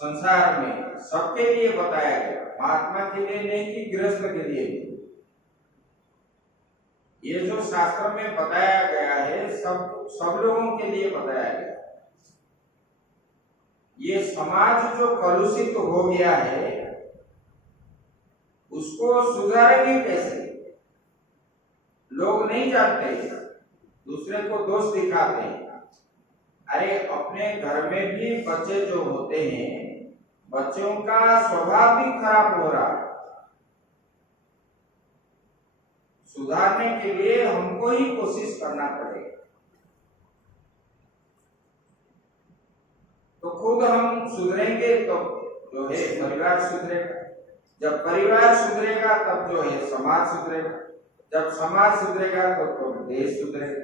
संसार में सबके लिए बताया गया, महात्मा के लिए नहीं कि गृहस्थ के लिए भी। ये जो शास्त्र में बताया गया है सब लोगों के लिए बताया गया। ये समाज जो कलुषित हो गया है उसको सुधारेंगे कैसे? लोग नहीं जानते, दूसरे को दोष दिखाते हैं। अरे अपने घर में भी बच्चे जो होते हैं, बच्चों का स्वभाव भी खराब हो रहा है। सुधारने के लिए हमको ही कोशिश करना पड़ेगा। तो खुद हम सुधरेंगे तो जो है परिवार सुधरेगा, जब परिवार सुधरेगा तब जो है समाज सुधरेगा, जब समाज सुधरेगा तो देश सुधरेगा।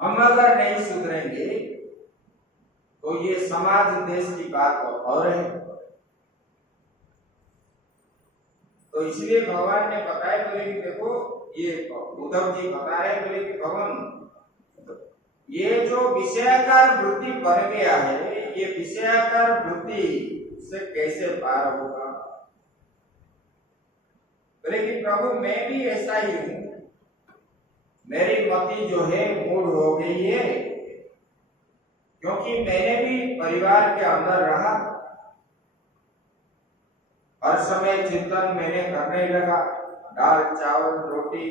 हम अगर नहीं सुधरेंगे तो ये समाज देश की बात तो और है। तो इसलिए भगवान ने बताया, बोले कि देखो ये उद्धव जी बता रहे, बोले कि भगवान ये जो विषयाकार वृत्ति बन गया है, ये विषयाकार वृत्ति से कैसे पार होगा? बोले कि प्रभु मैं भी ऐसा ही हूं, मेरी मति जो है मूड हो गई है, क्योंकि मैंने भी परिवार के अंदर रहा, हर समय चिंतन मैंने करने लगा, दाल चावल रोटी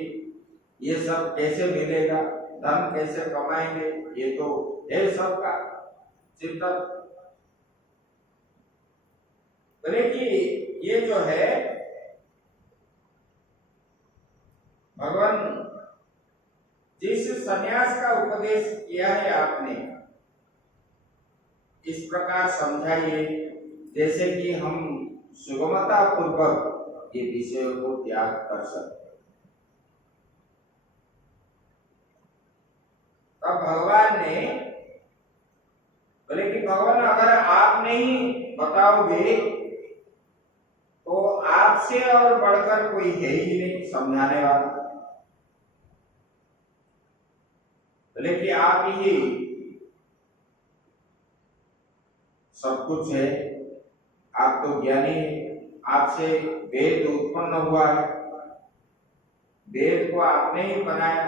ये सब कैसे मिलेगा, धन कैसे कमाएंगे, ये तो है सबका चिंतन। बोले कि ये जो है भगवान जिस सन्यास का उपदेश किया है आपने, इस प्रकार समझाइए जैसे कि हम सुगमता पूर्वक ये विषयों को त्याग कर सकते। तब भगवान ने बोले कि भगवान अगर आप नहीं बताओगे तो आपसे और बढ़कर कोई है ही नहीं समझाने वाला। बोले कि आप ही सब कुछ है, आप तो ज्ञानी है, आपसे वेद उत्पन्न हुआ है, वेद को आपने ही बनाया।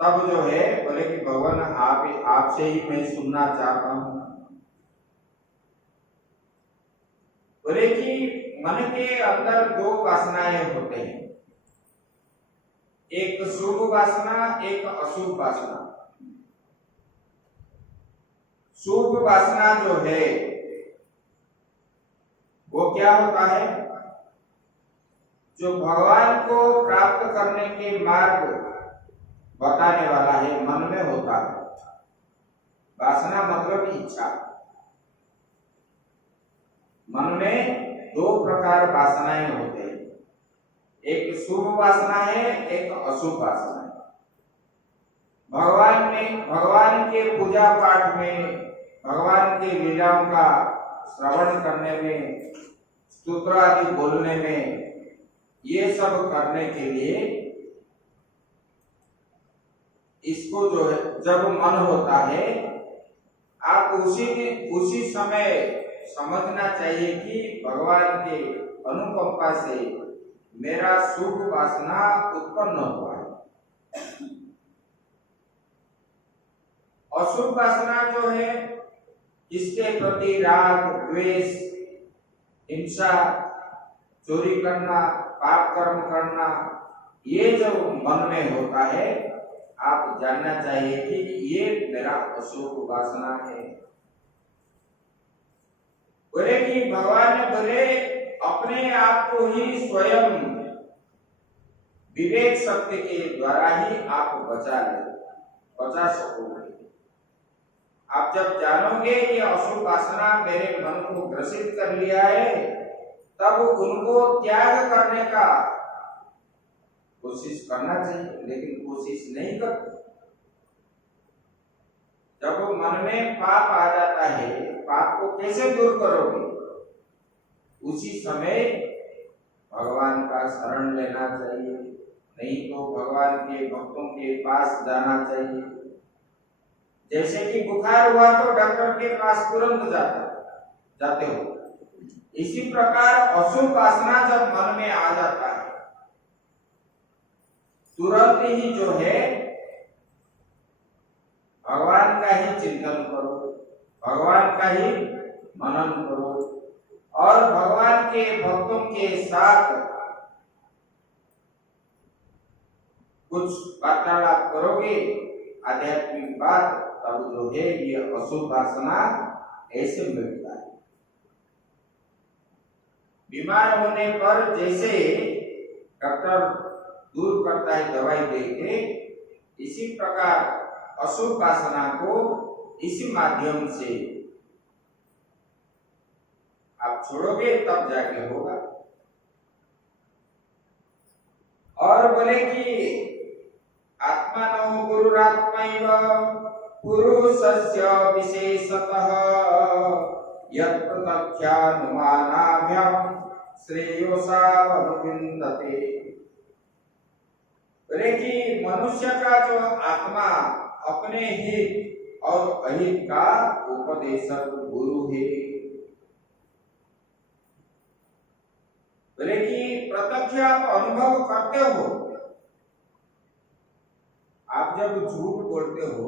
तब जो है बोले कि भगवान आपसे ही मैं सुनना चाहता हूं। बोले कि मन के अंदर दो वासनाएं होते हैं, एक शुभ वासना एक अशुभ वासना। शुभ वासना जो है वो क्या होता है? जो भगवान को प्राप्त करने के मार्ग बताने वाला है, मन में होता है। वासना मतलब इच्छा। मन में दो प्रकार वासनाएं होते हैं, एक शुभ वासना है एक अशुभ वासना है। भगवान के पूजा पाठ में, भगवान की लीलाओं का श्रवण करने में, स्तोत्र आदि बोलने में, ये सब करने के लिए इसको जो है जब मन होता है, आप उसी समय समझना चाहिए कि भगवान के अनुकंपा से मेरा शुभ वासना उत्पन्न हुआ है। अशुभ वासना जो है, इसके प्रति राग द्वेष हिंसा, चोरी करना, पाप कर्म करना, ये जो मन में होता है, आप जानना चाहिए कि ये मेरा अशुभ वासना है। बोले कि भगवान ने बोले अपने आप को ही स्वयं विवेक शक्ति के द्वारा ही आप बचा सकोगे। आप जब जानोगे कि अशुभ वासना मेरे मन को ग्रसित कर लिया है, तब उनको त्याग करने का कोशिश करना चाहिए, लेकिन कोशिश नहीं करते। जब मन में पाप आ जाता है, पाप को कैसे दूर करोगे? उसी समय भगवान का शरण लेना चाहिए, नहीं तो भगवान के भक्तों के पास जाना चाहिए। जैसे कि बुखार हुआ तो डॉक्टर के पास तुरंत जाते हो, इसी प्रकार अशुभ वासना जब मन में आ जाता है, तुरंत ही जो है भगवान का ही चिंतन करो, भगवान का ही मनन करो और भगवान के भक्तों के साथ कुछ वार्तालाप करोगे, आध्यात्मिक बात, तब जो है ये अशुभ वासना ऐसे मिटता है। बीमार होने पर जैसे डॉक्टर दूर करता है दवाई देके, इसी प्रकार अशुभ वासना को इसी माध्यम से आप छोड़ोगे तब जाके होगा। और बोले कि आत्मनो गुरुरात्मैव पुरुषस्य विशेषतः यत्प्रत्यक्षानुमानाभ्याम श्रेयोसावनुविन्दते। बोले कि मनुष्य का जो आत्मा अपने हित और अहित का उपदेशक गुरु है। बोले कि प्रत्यक्ष आप अनुभव करते हो, आप जब झूठ बोलते हो,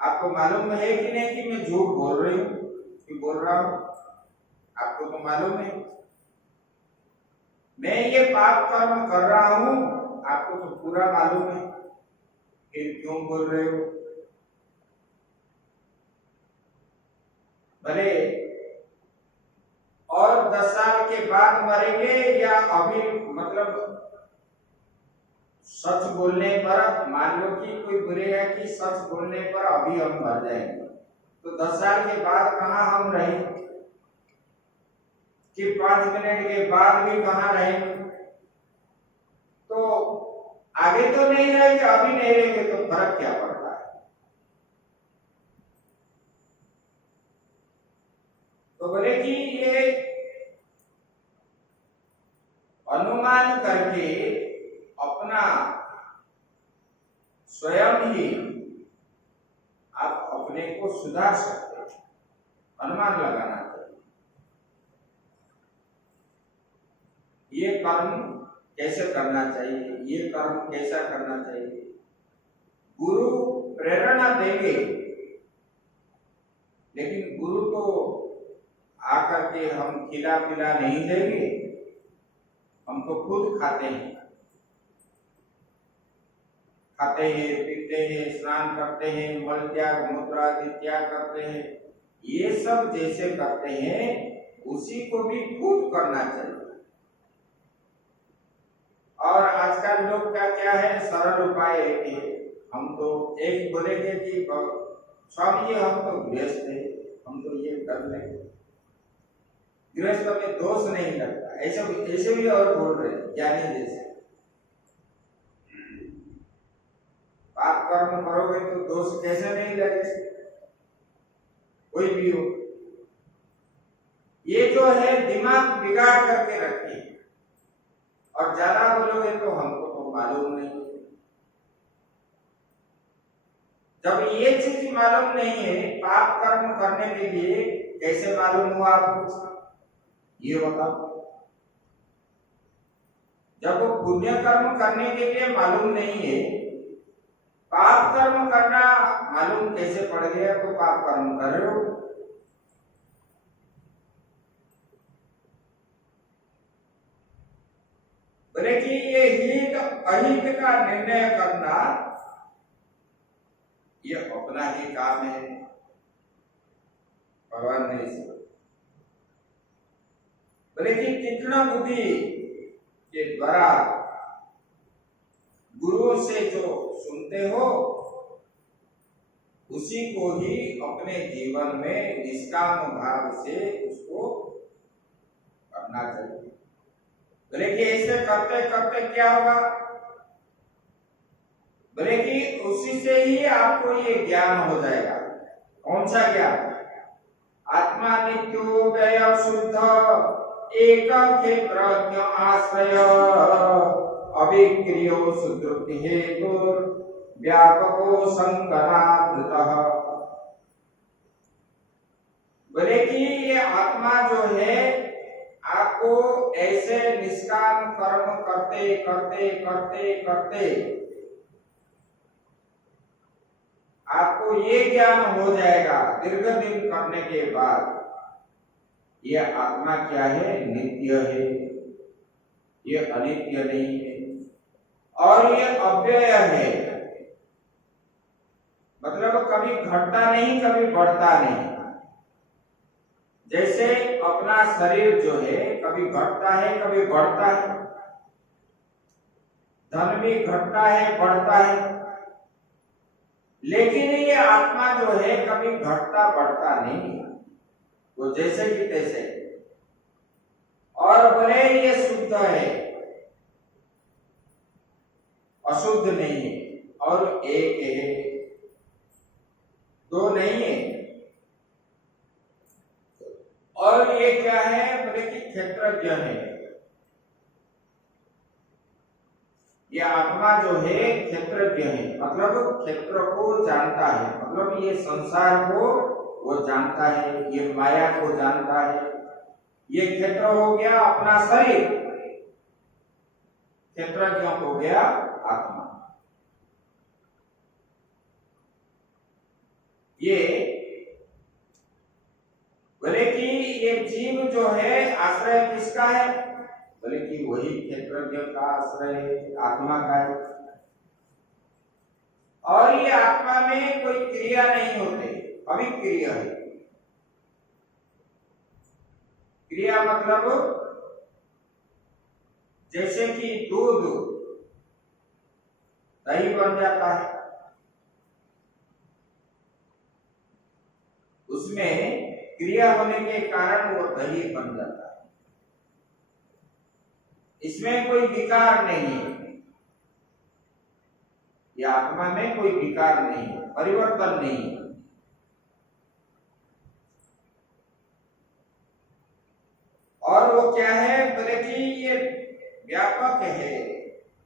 आपको मालूम है कि नहीं कि मैं झूठ बोल रही हूँ कि बोल रहा हूं? आपको तो मालूम है। मैं ये पाप कर्म कर रहा हूं, आपको तो पूरा मालूम है, फिर क्यों बोल रहे हो? भले और 10 साल के बाद मरेंगे या अभी, मतलब सच बोलने पर, मान लो कि कोई बोलेगा कि सच बोलने पर अभी हम मर जाएंगे, तो 10 साल के बाद कहाँ हम रहेंगे, कि 5 मिनट के बाद भी कहाँ रहेंगे? तो आगे तो नहीं रहेंगे, अभी नहीं रहेंगे, तो फर्क क्या पड़ता है? तो बोले कि ये अनुमान करके अपना स्वयं ही आप अपने को सुधार सकते हैं, अनुमान लगाना चाहिए। ये कर्म कैसे करना चाहिए, ये कर्म कैसा करना चाहिए, गुरु प्रेरणा देंगे, लेकिन गुरु तो आकर के हम खिला पिला नहीं देंगे, हम तो खुद खाते हैं, पीते हैं, स्नान करते हैं, मल त्याग मूत्र आदि त्याग करते हैं, ये सब जैसे करते हैं उसी को भी खुद करना चाहिए। और आजकल लोग का क्या है, सरल उपाय है, हम तो एक बोलेंगे कि स्वामी जी हम तो गृहस्थ है, हम तो ये कर लेंगे, गृहस्थ में दोष नहीं लगता, ऐसे भी और बोल रहे ज्ञानी जैसे। पाप कर्म करोगे तो दोष कैसे नहीं लगे, कोई भी हो। ये जो है दिमाग बिगाड़ करके रखती है, और ज्यादा बोलोगे तो हमको तो मालूम नहीं। जब ये चीज मालूम नहीं है, पाप कर्म करने के लिए कैसे मालूम हुआ आपको, ये बताओ। जब वो पुण्य कर्म करने के लिए मालूम नहीं है, पाप कर्म करना मालूम कैसे पड़ गया, तो पाप कर्म कर रहे हो। बोले कि ये हित अहित का निर्णय करना ये अपना ही काम है, भगवान ने इसे बोले कि तीक्ष्ण बुद्धि के द्वारा गुरुओं से जो सुनते हो उसी को ही अपने जीवन में निष्काम भाव से उसको करना चाहिए। बोले कि ऐसे करते करते क्या होगा, बोले कि उसी से ही आपको ये ज्ञान हो जाएगा। कौन सा ज्ञान? आत्मा नित्यो व्यय शुद्ध एक क्षेत्रज्ञ आश्रय अविक्रियो सुधृति हेतु व्यापको संगनावृतः। बोले कि ये आत्मा जो है आपको ऐसे निष्काम कर्म करते करते करते करते आपको ये ज्ञान हो जाएगा दीर्घ दिन करने के बाद, ये आत्मा क्या है? नित्य है, ये अनित्य नहीं है और ये अव्यय है। मतलब कभी घटता नहीं, कभी बढ़ता नहीं। जैसे अपना शरीर जो है कभी घटता है, कभी बढ़ता है, धन भी घटता है, बढ़ता है, लेकिन ये आत्मा जो है कभी घटता बढ़ता नहीं, वो जैसे कि तैसे। और भले ये शुद्ध है, अशुद्ध नहीं है, और एक है, दो नहीं है। और ये क्या है? बोले कि क्षेत्रज्ञ है। ये आत्मा जो है क्षेत्रज्ञ है, मतलब क्षेत्र को जानता है, मतलब ये संसार को वो जानता है, ये माया को जानता है। ये क्षेत्र हो गया अपना शरीर, क्षेत्रज्ञ हो गया आत्मा। ये बोले कि ये जीव जो है आश्रय किसका है? बोले कि वही क्षेत्रज्ञ का आश्रय है, आत्मा का है। और ये आत्मा में कोई क्रिया नहीं होते, अविक्रिय है। क्रिया मतलब जैसे कि दूध दही बन जाता है, उसमें क्रिया होने के कारण वो दही बन जाता है। इसमें कोई विकार नहीं है, ये आत्मा में कोई विकार नहीं है, परिवर्तन नहीं है। और वो क्या है? बोले कि ये व्यापक है,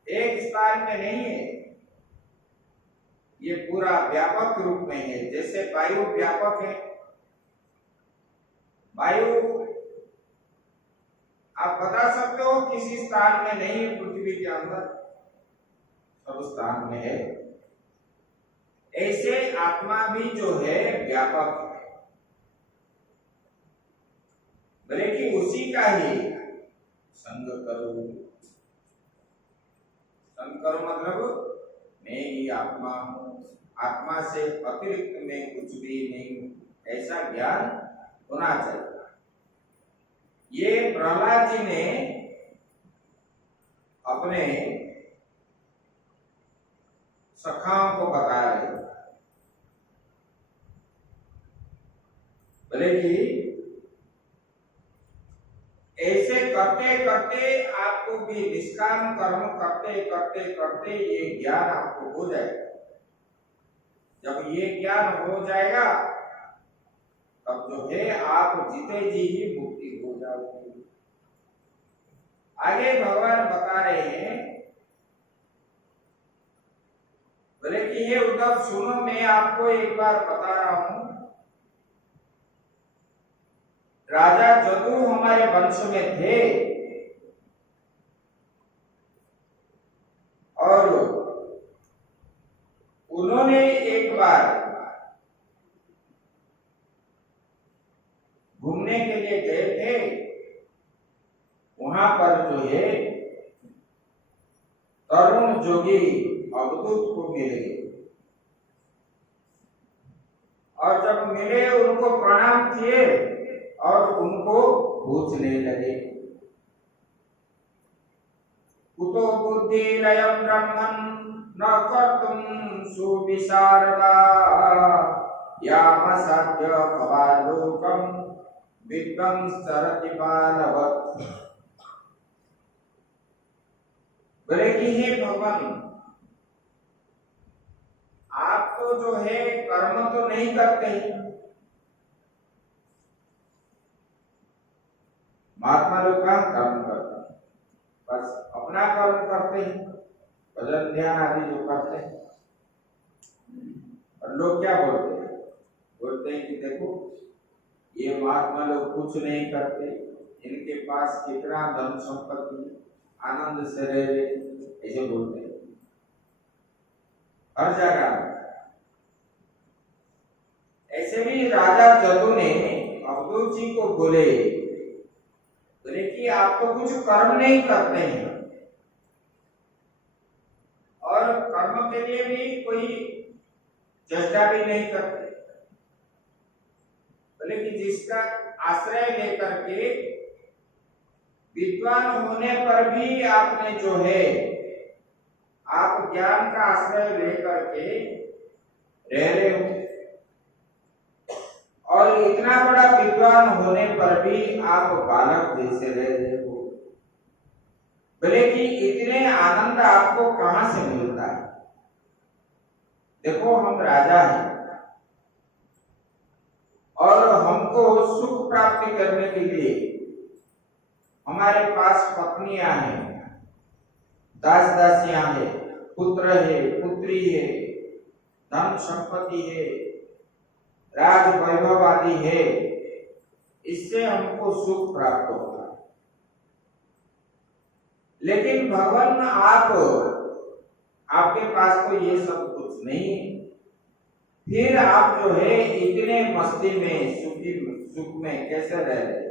एक स्थान में नहीं है, ये पूरा व्यापक रूप में है। जैसे वायु व्यापक है, वायु आप बता सकते हो किसी स्थान में नहीं है, पृथ्वी के अंदर सब स्थान में है। ऐसे आत्मा भी जो है व्यापक है, बोले कि उसी का ही संग करो। संग करो मतलब मैं ही आत्मा हूं, आत्मा से अतिरिक्त मैं कुछ भी नहीं हूं, ऐसा ज्ञान होना चाहिए। ये प्रहलाद जी ने अपने सखाओं को बताया है। बोले कि ऐसे करते करते आपको भी निष्काम कर्म करते करते करते ये ज्ञान आपको हो जाएगा। जब ये ज्ञान हो जाएगा तब जो है आप जीते जी ही मुक्ति हो जाओगे। आगे भगवान बता रहे हैं, बोले कि ये उद्धव सुनो, मैं आपको एक बार बता रहा हूं, राजा जदू हमारे वंश में थे और उन्होंने एक बार घूमने के लिए गए थे। वहां पर जो है तरुण जोगी अवधूत को मिले और जब मिले उनको प्रणाम किए और उनको पूछने लगे, कुतो बुद्धिरयं ब्रह्मन् न कर्तुं सुविशारदा यामसाध्य भवालोकं विध्वंसरति बालवत्। बोले कि हे भगवान, आप तो जो है कर्म तो नहीं करते, महात्मा लोग का कर्म करते हैं, बस अपना कर्म करते हैं, भजन ध्यान आदि जो करते हैं। और लोग क्या बोलते हैं? बोलते हैं कि देखो ये महात्मा लोग कुछ नहीं करते, इनके पास कितना धन संपत्ति, आनंद से रह रहे, ऐसे बोलते हैं हर जगह। ऐसे भी राजा जदू ने अवधूत जी को बोले कि आप तो कुछ कर्म नहीं करते हैं और कर्म के लिए भी कोई चेष्टा भी नहीं करते, बोले कि जिसका आश्रय लेकर के विद्वान होने पर भी आपने जो है, आप ज्ञान का आश्रय लेकर के रह रहे हो, और इतना बड़ा विद्वान होने पर भी आप बालक जैसे रह रहे हो। बोले कि इतने आनंद आपको कहां से मिलता है? देखो हम राजा हैं और हमको सुख प्राप्ति करने के लिए हमारे पास पत्नियां हैं, दास दासियां हैं, पुत्र है, पुत्री है, धन संपत्ति है, राज वैभव आदि है, इससे हमको सुख प्राप्त होता है। लेकिन भगवान आपके पास तो ये सब कुछ नहीं है, फिर आप जो है इतने मस्ती में, सुख में कैसे रह रहे?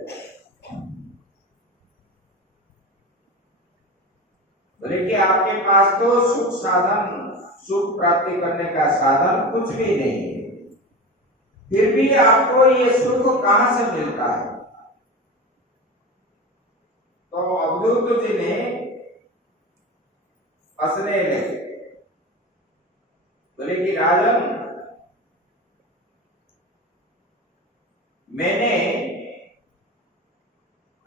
बोले कि आपके पास तो सुख साधन, सुख प्राप्ति करने का साधन कुछ भी नहीं है, फिर भी आपको ये सुख कहां से मिलता है? तो अवधूत जी ने हंसने लगे, बोले कि राजन, मैंने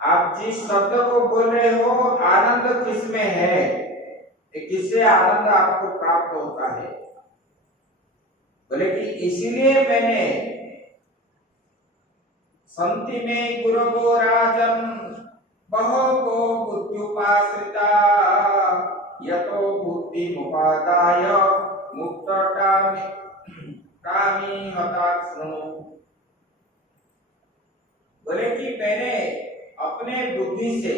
आप जिस शब्द को बोल रहे हो, आनंद किसमें है, किससे आनंद आपको प्राप्त होता है? बोले कि इसीलिए मैंने संति में गुरु गो राजन बहो बुद्ध्युपाश्रिता यतो बुद्धि मुपादाय मुक्त कामी हतात् शृणु। बोले कि मैंने अपने बुद्धि से,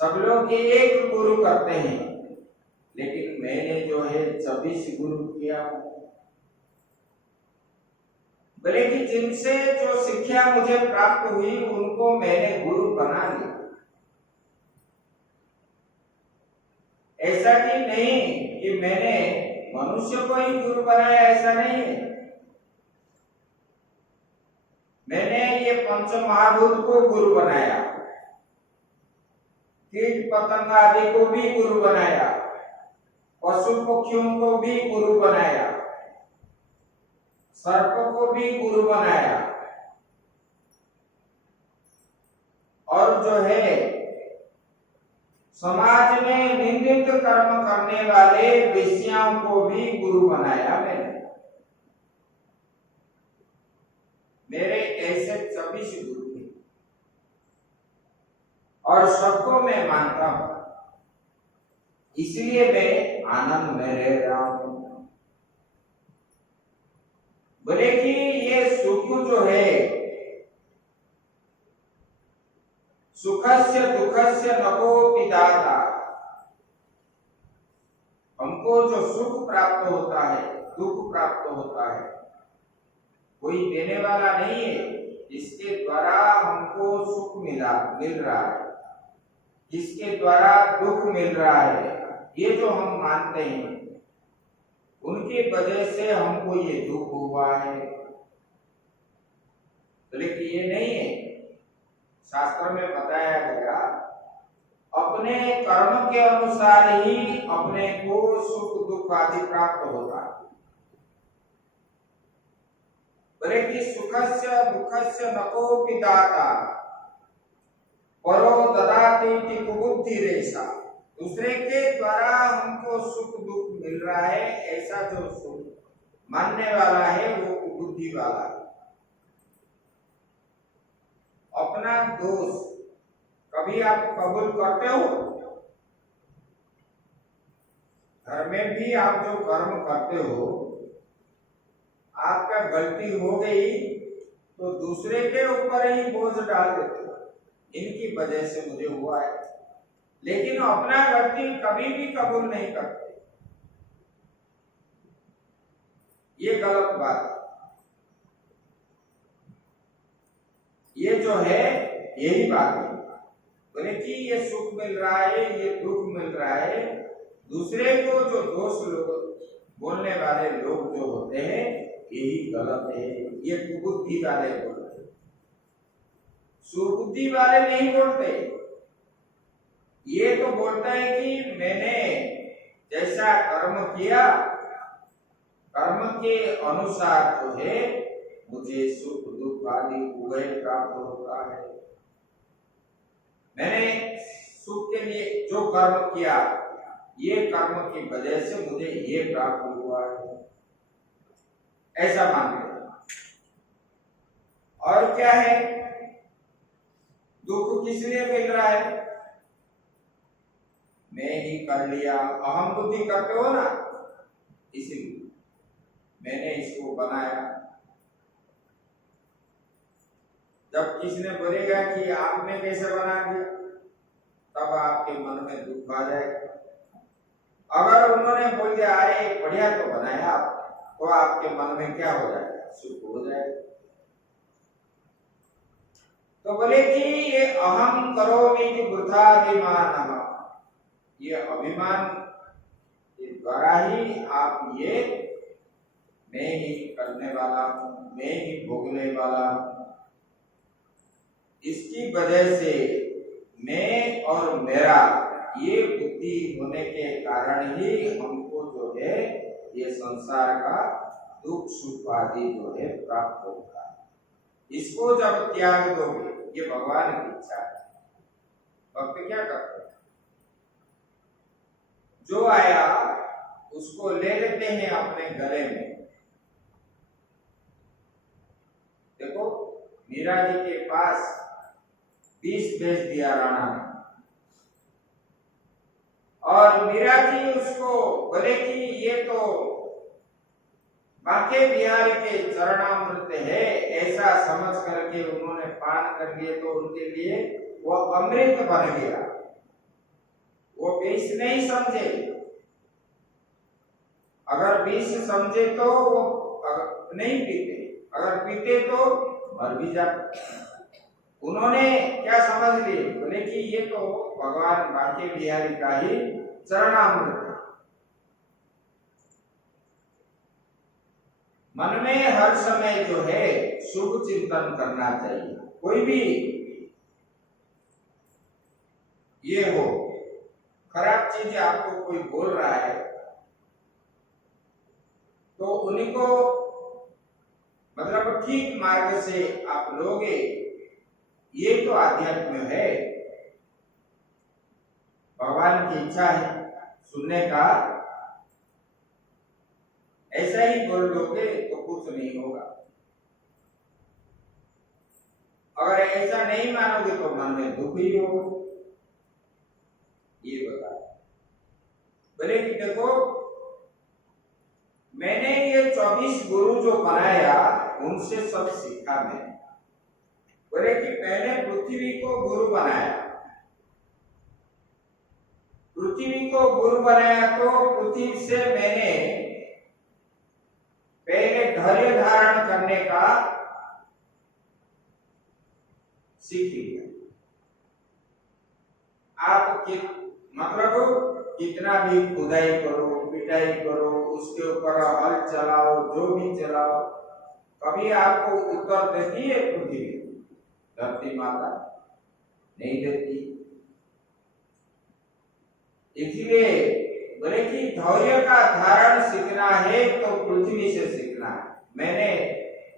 सब लोग एक गुरु करते हैं, लेकिन मैंने जो है 24 गुरु किया। बोले कि जिनसे जो शिक्षा मुझे प्राप्त हुई उनको मैंने गुरु बना लिया। ऐसा कि नहीं कि मैंने मनुष्य को ही गुरु बनाया, ऐसा नहीं है। मैंने ये पंच महाभूत को गुरु बनाया, कीट पतंग आदि को भी गुरु बनाया, पशु पक्षियों को भी गुरु बनाया, सर्प को भी गुरु बनाया, और जो है समाज में निंदित कर्म करने वाले वेश्याओं को भी गुरु बनाया मैंने। मेरे ऐसे 24 गुरु थे और सबको मैं मानता हूं, इसलिए मैं आनंद में रह रहा हूं। बोले कि ये सुख जो है, सुखस्य दुखस्य नको दाता, हमको जो सुख प्राप्त होता है, दुख प्राप्त होता है, कोई देने वाला नहीं है जिसके द्वारा हमको सुख मिल रहा है, जिसके द्वारा दुख मिल रहा है, ये जो हम मानते हैं, उनकी वजह से हमको ये दुख हुआ है। लेकिन ये नहीं है, शास्त्र में बताया गया अपने कर्म के अनुसार ही अपने को सुख दुख आदि प्राप्त होता है। बोले कि सुखस्य दुखस्य नको दाता परो ददाति कि कुबुद्धि रेशा, दूसरे के द्वारा हमको सुख दुख मिल रहा है, ऐसा जो सुख मानने वाला है वो कुबुद्धि वाला है। अपना दोष कभी आप कबूल करते हो? घर में भी आप जो कर्म करते हो, आपका गलती हो गई तो दूसरे के ऊपर ही बोझ डाल देते हो, इनकी वजह से मुझे हुआ है, लेकिन अपना गलती कभी भी कबूल नहीं करते। ये गलत बात है। ये जो है यही बात है, बोले कि ये सुख मिल रहा है, ये दुख मिल रहा है, दूसरे को जो दोष लोग बोलने वाले लोग जो होते हैं यही गलत है। ये कुबुद्धि वाले बोलते, सुबुद्धि वाले नहीं बोलते। ये तो बोलता है कि मैंने जैसा कर्म किया, कर्म के अनुसार जो है मुझे सुख दुख आदि उभय प्राप्त होता है। मैंने सुख के लिए जो कर्म किया, ये कर्म की वजह से मुझे ये प्राप्त हुआ है, ऐसा मानते हैं। और क्या है, दुख किस लिए मिल रहा है? मैं ही कर लिया, अहम बुद्धि करते हो ना, इसलिए मैंने इसको बनाया। जब किसी ने बोलेगा कि आपने कैसे बना दिया, तब आपके मन में दुख आ जाएगा। अगर उन्होंने बोल दिया अरे बढ़िया तो बनाया आपने, तो आपके मन में क्या हो जाएगा? सुख हो जाएगा। तो बोले कि ये अहम करोमि वृथा अभिमान, ये अभिमान के द्वारा ही आप ये मैं ही करने वाला हूं, मैं ही भोगने वाला हूं, इसकी वजह से मैं और मेरा ये बुद्धि होने के कारण ही हमको जो है ये संसार का दुख सुख आदि जो है प्राप्त होता है। इसको जब त्याग दोगे, ये भगवान की इच्छा है। भक्त क्या करते हैं, जो आया उसको ले लेते हैं अपने गले में। देखो मीरा जी के पास 20 भेज दिया राणा ने, और मीरा जी उसको बोले कि ये तो बांके बिहारी के चरणामृत है, ऐसा समझ करके उन्होंने पान कर लिए, तो उनके लिए वो अमृत बन गया। वो विष नहीं समझे, अगर विष समझे तो वो नहीं पीते, अगर पीते तो मर भी जाते। उन्होंने क्या समझ लिए, बोले कि ये तो भगवान बांके बिहारी का ही चरणामृत है। मन में हर समय जो है शुभ चिंतन करना चाहिए। कोई भी ये हो, खराब चीजें आपको कोई बोल रहा है तो उन्हीं को मतलब ठीक मार्ग से आप लोगे, ये तो आध्यात्म है। भगवान की इच्छा है सुनने का, ऐसा ही बोल लोगे तो कुछ नहीं होगा। अगर ऐसा नहीं मानोगे तो मन में दुख ही होगा। ये बता बोले कि देखो मैंने ये 24 गुरु जो बनाया उनसे सब सीखा मैंने। बोले कि पहले पृथ्वी को गुरु बनाया, पृथ्वी को गुरु बनाया तो पृथ्वी से मैंने पहले धैर्य धारण करने का सीख लिया। आप मतलब कितना भी खुदाई करो, पिटाई करो, उसके ऊपर हल चलाओ, जो भी चलाओ, कभी आपको उत्तर देती है पृथ्वी? धरती माता नहीं देती। इसलिए बोले कि धैर्य का धारण सीखना है तो पृथ्वी से सीखना है। मैंने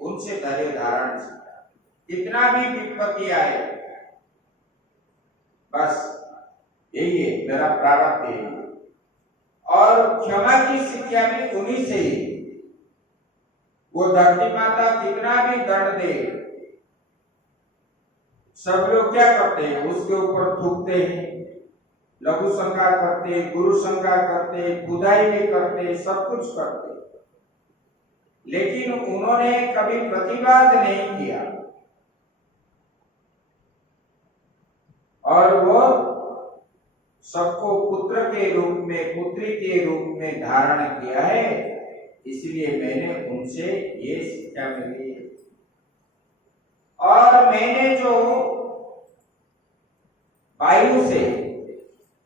उनसे धैर्य धारण सीखा। कितना भी विपत्ति आए, बस यही है मेरा प्रारब्ध है। और क्षमा की शिक्षा भी उन्हीं से ही। वो धरती माता कितना भी दंड दे, सब लोग क्या करते हैं, उसके ऊपर थूकते हैं, लघु शंका करते, गुरु शंका करते, खुदाई भी करते, सब कुछ करते। लेकिन उन्होंने कभी प्रतिवाद नहीं किया और वो सबको पुत्र के रूप में, पुत्री के रूप में धारण किया है। इसलिए मैंने उनसे ये शिक्षा मिली। और मैंने जो वायु से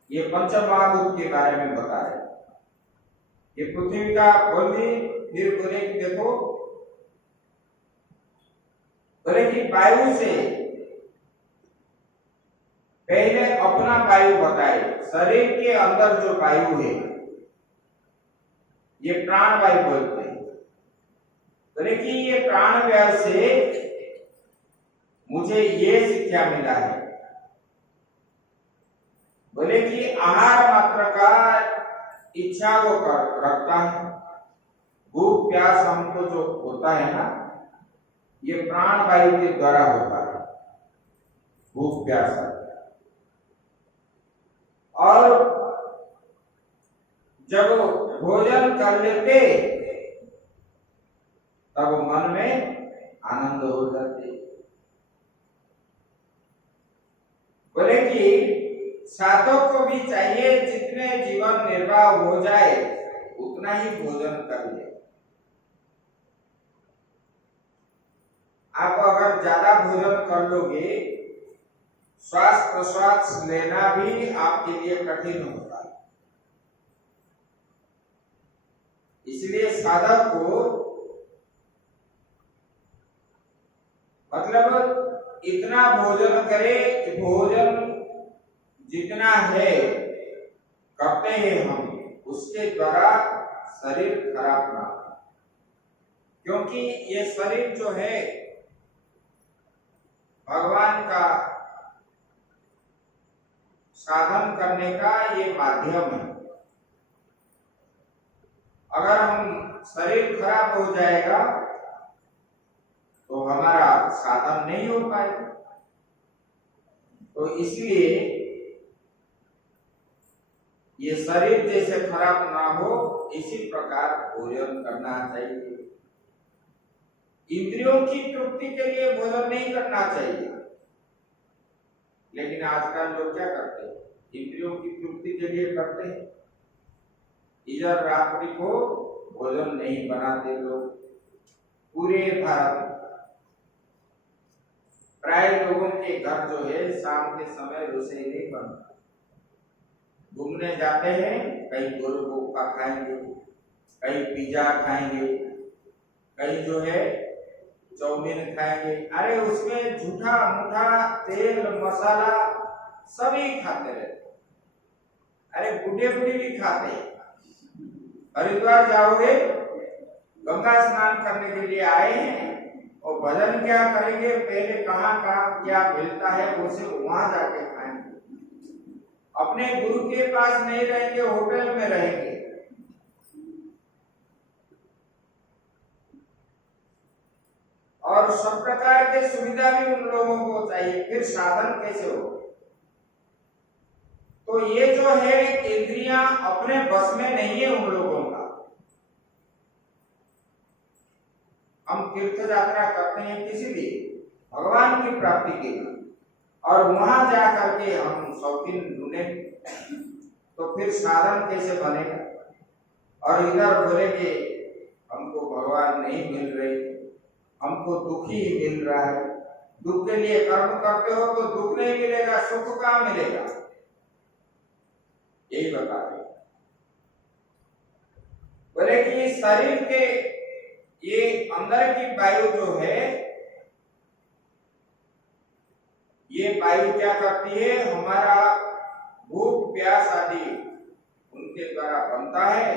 ये पंचमहाभूत के बारे में बताया, ये पृथ्वी का बोल दी, फिर बोले कि देखो, बोले कि वायु से पहले अपना वायु बताए। शरीर के अंदर जो वायु है ये प्राण वायु बोलते हैं। बोले कि ये प्राण वायु से मुझे ये शिक्षा मिला है, बोले कि आहार मात्र का इच्छा वो रखता है, भूख प्यास हमको जो होता है ना, ये प्राण वायु के द्वारा होता है, भूख प्यास। और जब भोजन कर लेते तब मन में आनंद हो जाते। बोले कि साधक को भी चाहिए जितने जीवन निर्वाह हो जाए उतना ही भोजन कर ले। आप अगर ज्यादा भोजन कर लोगे, श्वास प्रश्वास लेना भी आपके लिए कठिन होता है। इसलिए साधक को मतलब इतना भोजन करे कि भोजन जितना है करते हैं हम, उसके द्वारा शरीर खराब ना हो। क्योंकि ये शरीर जो है भगवान का साधन करने का ये माध्यम है। अगर हम शरीर खराब हो जाएगा तो हमारा साधन नहीं हो पाएगा। तो इसलिए ये शरीर जैसे खराब ना हो इसी प्रकार भोजन करना चाहिए। इंद्रियों की तृप्ति के लिए भोजन नहीं करना चाहिए, लेकिन आजकल लोग क्या करते हैं, इंद्रियों की तृप्ति के लिए करते हैं। इधर रात्रि को भोजन नहीं बनाते लोग। पूरे भारत में प्राय लोगों के घर जो है शाम के समय रसोई नहीं बनता। घूमने जाते हैं, कहीं गोलगप्पा खाएंगे, कहीं पिज्जा खाएंगे, कहीं जो है चाउमीन खाएंगे। अरे उसमें झूठा मूठा तेल मसाला सभी खाते रहते। अरे बूढ़े बूढ़ी भी खाते हैं। हरिद्वार जाओगे, गंगा स्नान करने के लिए आए हैं और भजन क्या करेंगे, पहले कहाँ कहाँ क्या मिलता है उसे वहां जाके खाएंगे। अपने गुरु के पास नहीं रहेंगे, होटल में रहेंगे। और सब प्रकार के सुविधा भी उन लोगों को चाहिए, फिर साधन कैसे हो? तो ये जो है इंद्रियां अपने बस में नहीं है उन लोगों का। हम तीर्थ यात्रा करते हैं किसी भी भगवान की प्राप्ति के लिए, और वहां जा करके हम शौकीन ढूंढे तो फिर साधन कैसे बनेगा? और इधर बोलेंगे हमको भगवान नहीं मिल रहे, हमको दुख ही मिल रहा है। दुख के लिए कर्म करते हो तो दुख नहीं मिलेगा, सुख कहाँ मिलेगा? यही बता रहे। बोले कि शरीर के ये अंदर की वायु जो है, ये वायु क्या करती है, हमारा भूख प्यास आदि उनके द्वारा बनता है,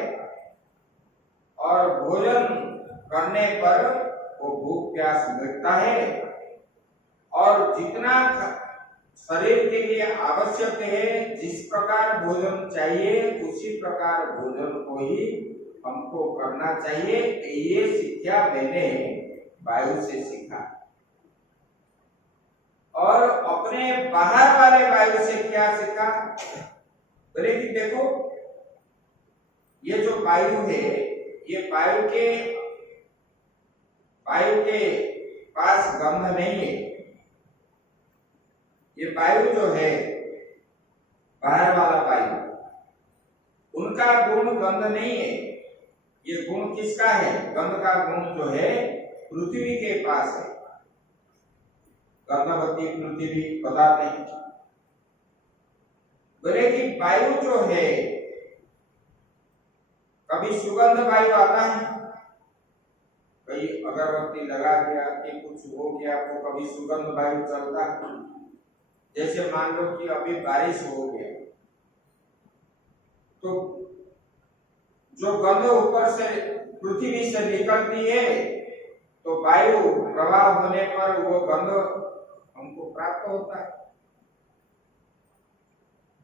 और भोजन करने पर वो भूख प्यास मिटता है। और जितना शरीर के लिए आवश्यक है, जिस प्रकार भोजन चाहिए उसी प्रकार भोजन को ही हमको करना चाहिए। ये शिक्षा मैंने वायु से सीखा। और अपने बाहर वाले वायु से क्या सीखा? बोले कि देखो ये जो वायु है, ये वायु के वायु के पास गंध नहीं है। ये वायु जो है, बाहर वाला वायु, उनका गुण गंध नहीं है। ये गुण किसका है? गंध का गुण जो है पृथ्वी के पास है। गंधवती पृथ्वी बताते हैं। बोले कि वायु जो है, कभी सुगंध वायु आता है, कहीं अगरबत्ती लगा दिया कि कुछ हो गया तो कभी सुगंध वायु चलता है। जैसे मान लो कि अभी बारिश हो गया तो जो गंध ऊपर से पृथ्वी से निकलती है तो वायु प्रवाह होने पर वो गंध हमको प्राप्त होता है।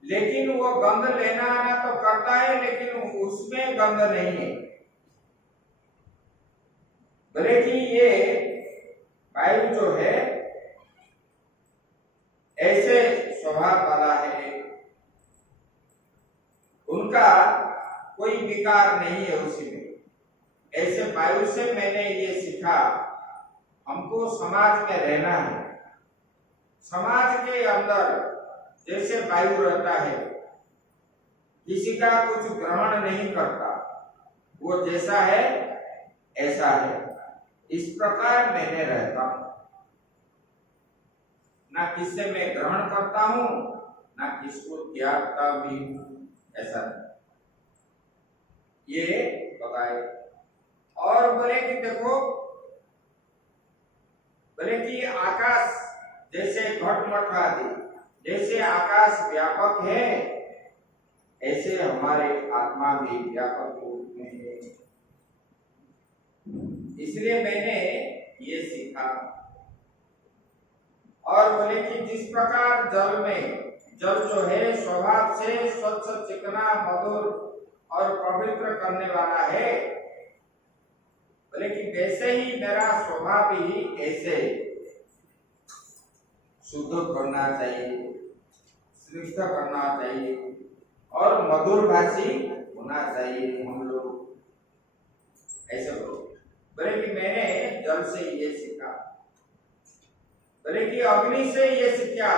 लेकिन वो गंध लेना आना तो करता है, लेकिन उसमें गंध नहीं है। बोले कि ये वायु जो है ऐसे स्वभाव वाला है, उनका कोई विकार नहीं है उसी में। ऐसे वायु से मैंने ये सीखा, हमको समाज में रहना है। समाज के अंदर जैसे वायु रहता है, किसी का कुछ ग्रहण नहीं करता, वो जैसा है ऐसा है, इस प्रकार मैंने रहता हूं। ना किससे मैं ग्रहण करता हूं, ना किसको त्यागता भी, ऐसा नहीं। ये बताए। और बोले कि देखो, बोले कि आकाश जैसे घटमट आदि, जैसे आकाश व्यापक है, ऐसे हमारे आत्मा भी व्यापक रूप में है। इसलिए मैंने ये सीखा। और बोले कि जिस प्रकार जल में, जल जो है स्वभाव से स्वच्छ, चिकना, मधुर और पवित्र करने वाला है, बोले कि वैसे ही मेरा स्वभाव भी ऐसे शुद्ध करना चाहिए, श्रेष्ठ करना चाहिए और मधुर भाषी होना चाहिए हम लोग, ऐसे बोलो। बोले कि मैंने जल से ये सीखा। बोले कि अग्नि से ये सीखा,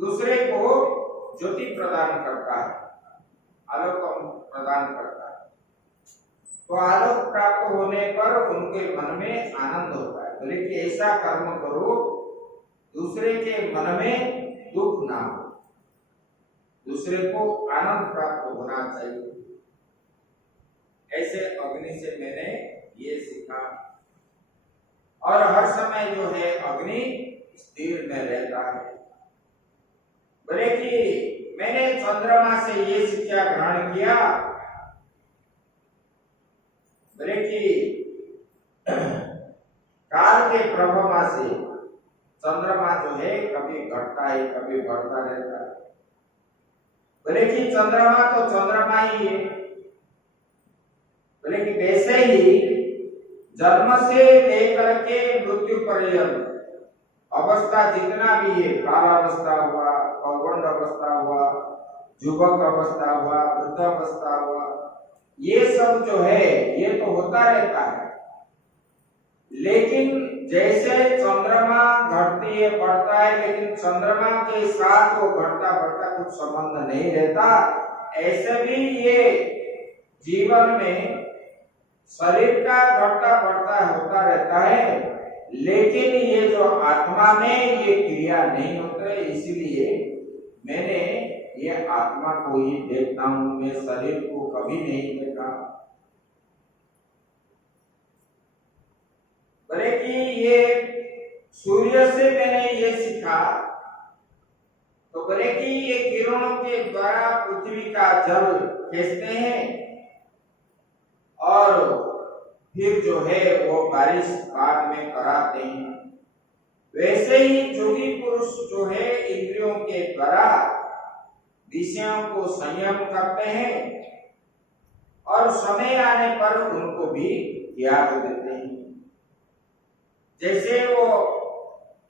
दूसरे को ज्योति प्रदान करता है, आलोक प्रदान करता है, तो आलोक प्राप्त होने पर उनके मन में आनंद होता है। बोले कि ऐसा कर्म करो दूसरे के मन में दुख ना हो, दूसरे को आनंद प्राप्त होना चाहिए। ऐसे अग्नि से मैंने ये सीखा। और हर समय जो है अग्नि स्थिर में रहता है। बोले कि मैंने चंद्रमा से ये शिक्षा ग्रहण किया। बोले कि काल के प्रभाव से चंद्रमा जो है कभी घटता है, कभी बढ़ता रहता है। बोले कि चंद्रमा तो चंद्रमा ही है। बोले कि वैसे ही जन्म से लेकर के मृत्यु पर्यंत अवस्था जितना भी है, बालावस्था हुआ, पौगंड अवस्था हुआ, युवक अवस्था हुआ, वृद्ध अवस्था हुआ, ये सब जो है ये तो होता रहता है। लेकिन जैसे चंद्रमा घटती है, बढ़ता है, लेकिन चंद्रमा के साथ वो घटता बढ़ता कुछ संबंध नहीं रहता, ऐसे भी ये जीवन में शरीर का घटता बढ़ता होता रहता है, लेकिन ये जो आत्मा में ये क्रिया नहीं होता। इसीलिए मैंने ये आत्मा को ही देखता हूं, मैं शरीर को कभी नहीं देखा। बोले कि ये सूर्य से मैंने ये सीखा। तो बोले कि ये किरणों के द्वारा पृथ्वी का जल खींचते हैं और फिर जो है वो बारिश बाद में कराते हैं। वैसे ही योगी पुरुष जो है इंद्रियों के द्वारा विषयों को संयम करते हैं और समय आने पर उनको भी त्याग देते हैं। जैसे वो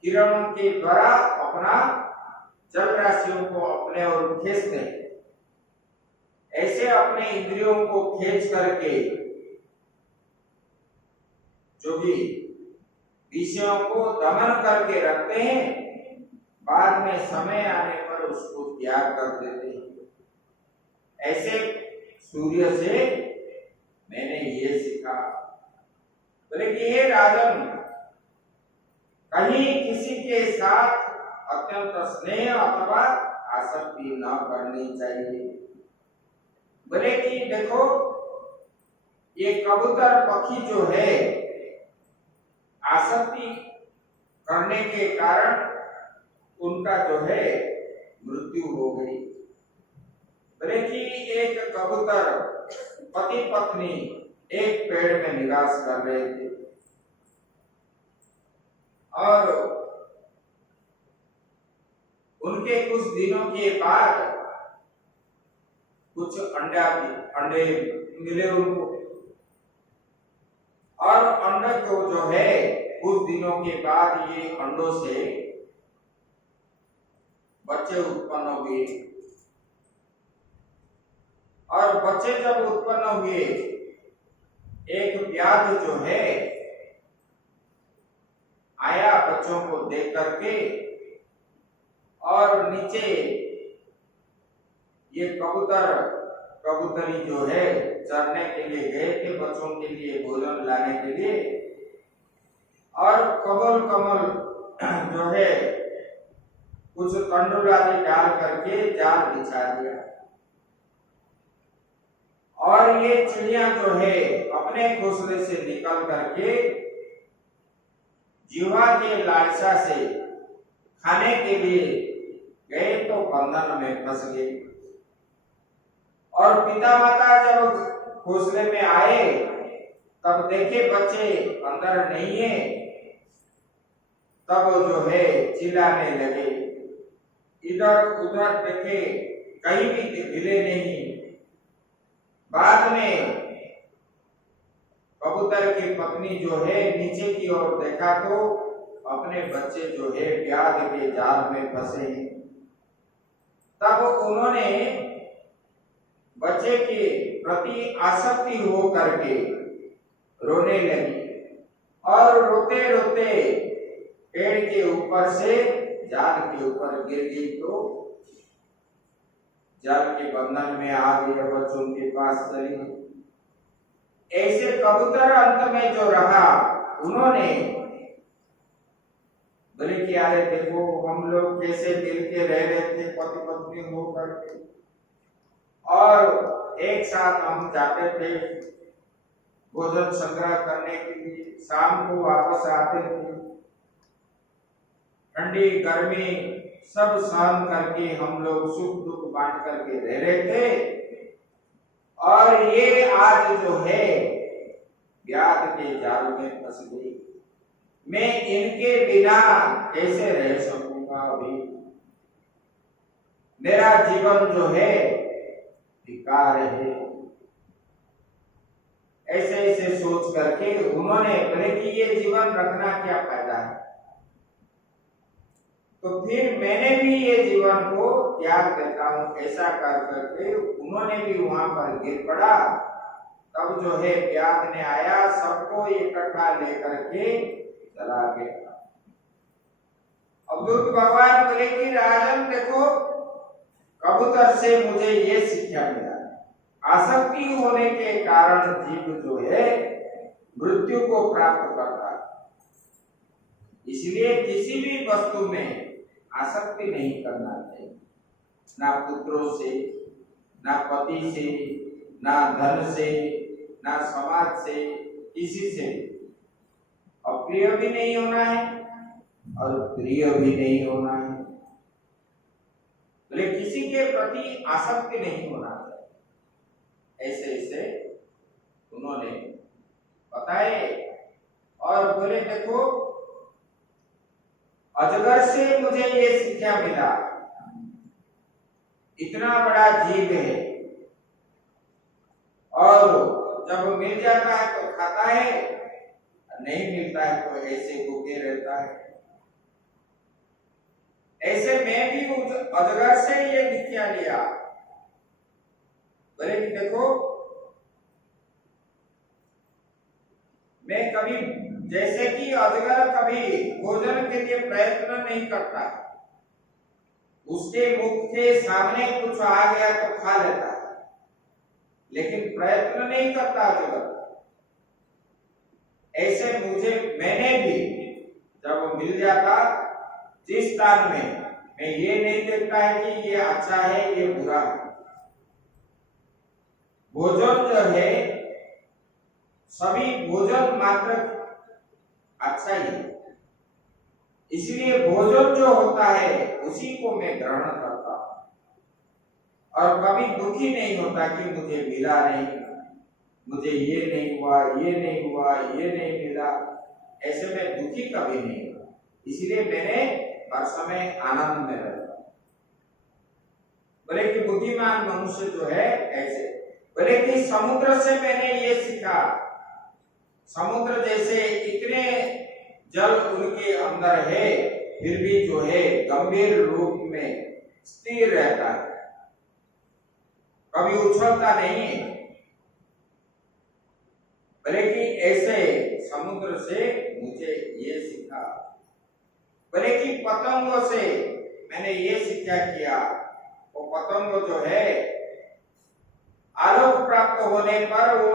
किरणों के द्वारा अपना जल राशियों को अपने ओर खींचते हैं, ऐसे अपने इंद्रियों को खींच करके जो भी विषयों को दमन करके रखते हैं, बाद में समय आने पर उसको त्याग कर देते हैं। ऐसे सूर्य से मैंने ये सीखा। बोले कि हे राजन, कहीं किसी के साथ अत्यंत स्नेह अथवा आसक्ति न करनी चाहिए। बोले कि देखो, ये कबूतर पक्षी जो है, आसक्ति करने के कारण उनका जो है मृत्यु हो गई। बोले कि एक कबूतर पति पत्नी एक पेड़ में निवास कर रहे थे और उनके कुछ दिनों के बाद कुछ अंडे मिले उनको, और अंडे को जो है कुछ दिनों के बाद ये अंडों से बच्चे उत्पन्न हुए, और बच्चे जब उत्पन्न हुए, एक व्याध जो है आया बच्चों को देख करके, और नीचे ये कबूतरी जो है चरने के लिए गए थे, बच्चों के लिए भोजन लाने के लिए, और कमल जो है कुछ तंडुल आदि डाल करके जाल बिछा दिया, और ये चिड़िया जो है अपने घोंसले से निकल करके जीवा के लालसा से खाने के लिए गए तो बंधन में फंस गए। और पिता माता जब घोंसले में आए तब देखे बच्चे अंदर नहीं है, तब जो है चिल्लाने लगे, इधर उधर देखे कहीं भी मिले नहीं। बाद में कबूतर की पत्नी जो है नीचे की ओर देखा तो अपने बच्चे जो है व्याध के जाल में फंसे हैं। तब उन्होंने बच्चे के प्रति आसक्ति हो करके रोने लगी, और रोते रोते पेड़ के ऊपर से जाल के ऊपर गिर गई, तो जाल के बंधन में आ गई, बच्चों के पास चली गई। ऐसे कबूतर अंत में जो रहा, उन्होंने बोले कि अरे देखो, हम लोग कैसे मिलके रह रहे थे पति पत्नी हो करके, और एक साथ हम जाते थे भोजन संग्रह करने के लिए, शाम को वापस आते थे, ठंडी गर्मी सब सहन करके हम लोग सुख दुख बांट करके रह रहे थे, और ये आज जो है व्याध के जाल में फंस गई। मैं इनके बिना कैसे रह सकूंगा? अभी मेरा जीवन जो है बेकार है। ऐसे ऐसे सोच करके उन्होंने बोले कि ये जीवन रखना क्या फायदा है, तो फिर मैंने भी ये जीवन को त्याग देता हूं। ऐसा कर करके उन्होंने भी वहां पर गिर पड़ा। तब जो है व्याध ने आया, सबको इकट्ठा लेकर के चला गया। अवधूत भगवान बोले कि राजन देखो, कबूतर से मुझे ये शिक्षा मिला, आसक्ति होने के कारण जीव जो है मृत्यु को प्राप्त करता है। इसलिए किसी भी वस्तु में आसक्ति नहीं करना चाहिए, ना पुत्रों से, ना पति से, ना धन से, ना समाज से, किसी से। अप्रिय भी नहीं होना है और प्रिय भी नहीं होना है। बोले किसी के प्रति आसक्ति नहीं होना चाहिए। ऐसे ऐसे उन्होंने बताए, और बोले देखो, अजगर से मुझे ये शिक्षा मिला, इतना बड़ा जीव है और जब मिल जाता है तो खाता है, नहीं मिलता है तो ऐसे भूखे रहता है। ऐसे मैं भी उस अजगर से ये शिक्षा लिया। बोले कि देखो, मैं कभी जैसे कि अजगर कभी भोजन के लिए प्रयत्न नहीं करता, उसके मुख के सामने कुछ आ गया तो खा लेता है, लेकिन प्रयत्न नहीं करता अजगर। ऐसे मैंने भी जब मिल जाता जिस स्थान में, मैं ये नहीं देखता है कि ये अच्छा है ये बुरा है। भोजन जो है, सभी भोजन मात्र अच्छा ही है, इसलिए भोजन जो होता है उसी को मैं ग्रहण करता हूं और कभी दुखी नहीं होता कि मुझे मिला नहीं, मुझे ये नहीं हुआ, ये नहीं हुआ, ये नहीं मिला, ऐसे में दुखी कभी नहीं हुआ। इसलिए मैंने हर समय आनंद में रहता। बोले कि बुद्धिमान मनुष्य जो है ऐसे, बोले कि समुद्र से मैंने ये सीखा, समुद्र जैसे इतने जल उनके अंदर है फिर भी जो है गंभीर रूप में स्थिर रहता है, कभी उछलता नहीं है। बोले कि ऐसे समुद्र से मुझे ये सीखा। बोले कि पतंगों से मैंने ये सीखा किया, वो पतंग जो है आलोक प्राप्त होने पर वो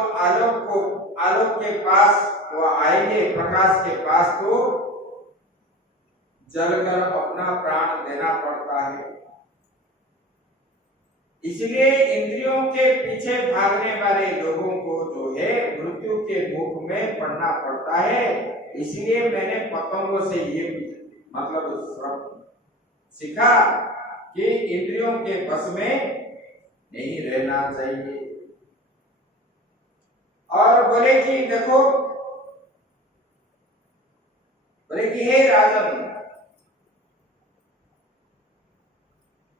आलोक के पास वो आएंगे, प्रकाश के पास तो जलकर अपना प्राण देना पड़ता है। इसलिए इंद्रियों के पीछे भागने वाले लोगों को जो है मृत्यु के मुख में पड़ना पड़ता है। इसलिए मैंने पतंगों से ये मतलब सीखा कि इंद्रियों के बस में नहीं रहना चाहिए। और बोले कि देखो, बोले कि हे राजन,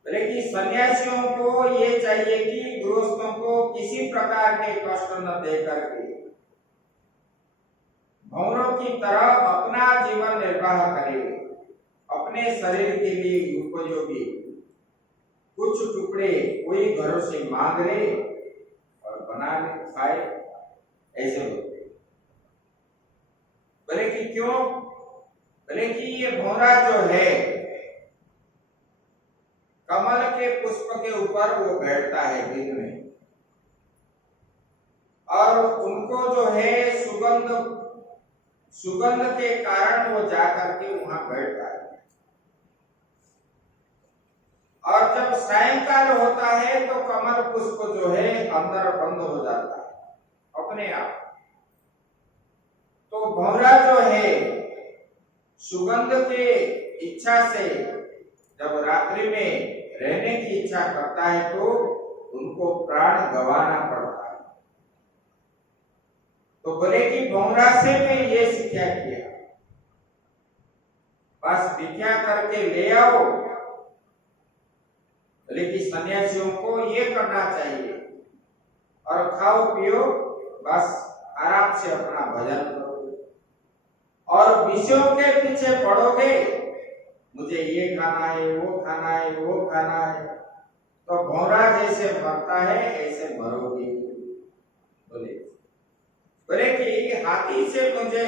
बोले कि सन्यासियों को ये चाहिए कि गृहस्थों को किसी प्रकार के कष्ट न देकर के भौरों की तरह अपना जीवन निर्वाह करे, अपने शरीर के लिए उपयोगी कुछ टुकड़े कोई घरों से मांग ले और बना ले खाए, ऐसे होते। बोले कि क्यों? बोले कि ये भौरा जो है कमल के पुष्प के ऊपर वो बैठता है दिन में, और उनको जो है सुगंध के कारण वो जाकर के वहां बैठता है, और जब सायंकाल होता है तो कमल पुष्प जो है अंदर बंद हो जाता है अपने आप। तो भौरा जो है सुगंध के इच्छा से जब रात्रि में रहने की इच्छा करता है तो उनको प्राण गंवाना पड़ता है। तो बोले कि भौरा से मैं ये शिक्षा किया, बस भिक्षा करके ले आओ। बोले कि सन्यासियों को ये करना चाहिए, और खाओ पियो, बस आराम से अपना भजन करोगे, और विषयों के पीछे पड़ोगे, मुझे ये खाना है, वो खाना है, वो खाना है, तो भौरा जैसे मरता है ऐसे मरोगे। बोले कि हाथी से मुझे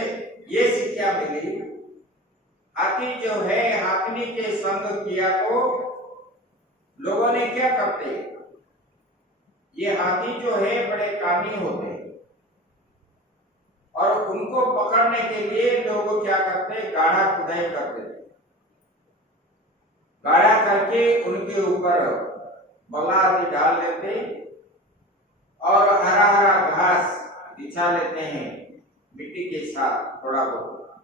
ये शिक्षा मिली, हाथी जो है हाथनी के संग किया तो लोगों ने क्या करते, ये हाथी जो है बड़े कामी होते हैं, और उनको पकड़ने के लिए लोग क्या करते, गाढ़ा खुदाई करते थे, गाढ़ा करके उनके ऊपर बल्ला आदि डाल लेते और हरा हरा घास बिछा लेते हैं मिट्टी के साथ थोड़ा बहुत,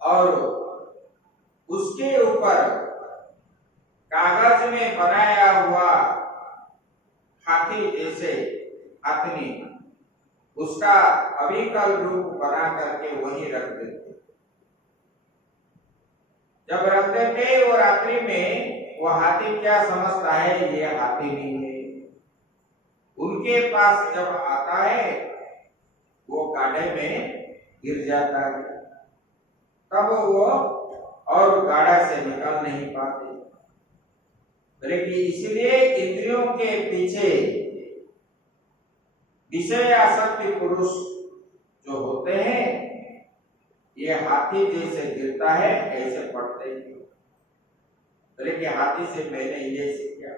और उसके ऊपर कागज में बनाया हुआ हाथी जैसे हाथनी, उसका अविकल रूप बना करके वहीं रख देते। जब रख देते वो रात्रि में वो हाथी क्या समझता है ये हाथी नहीं है, उनके पास जब आता है वो गाढ़े में गिर जाता है, तब वो और गाढ़ा से निकल नहीं पाते। लेकिन इसलिए इंद्रियों के पीछे विषय आसक्ति पुरुष जो होता होते हैं ये हाथी जैसे गिरता है ऐसे पड़ते हैं। बोले कि हाथी से मैंने ये सीखा।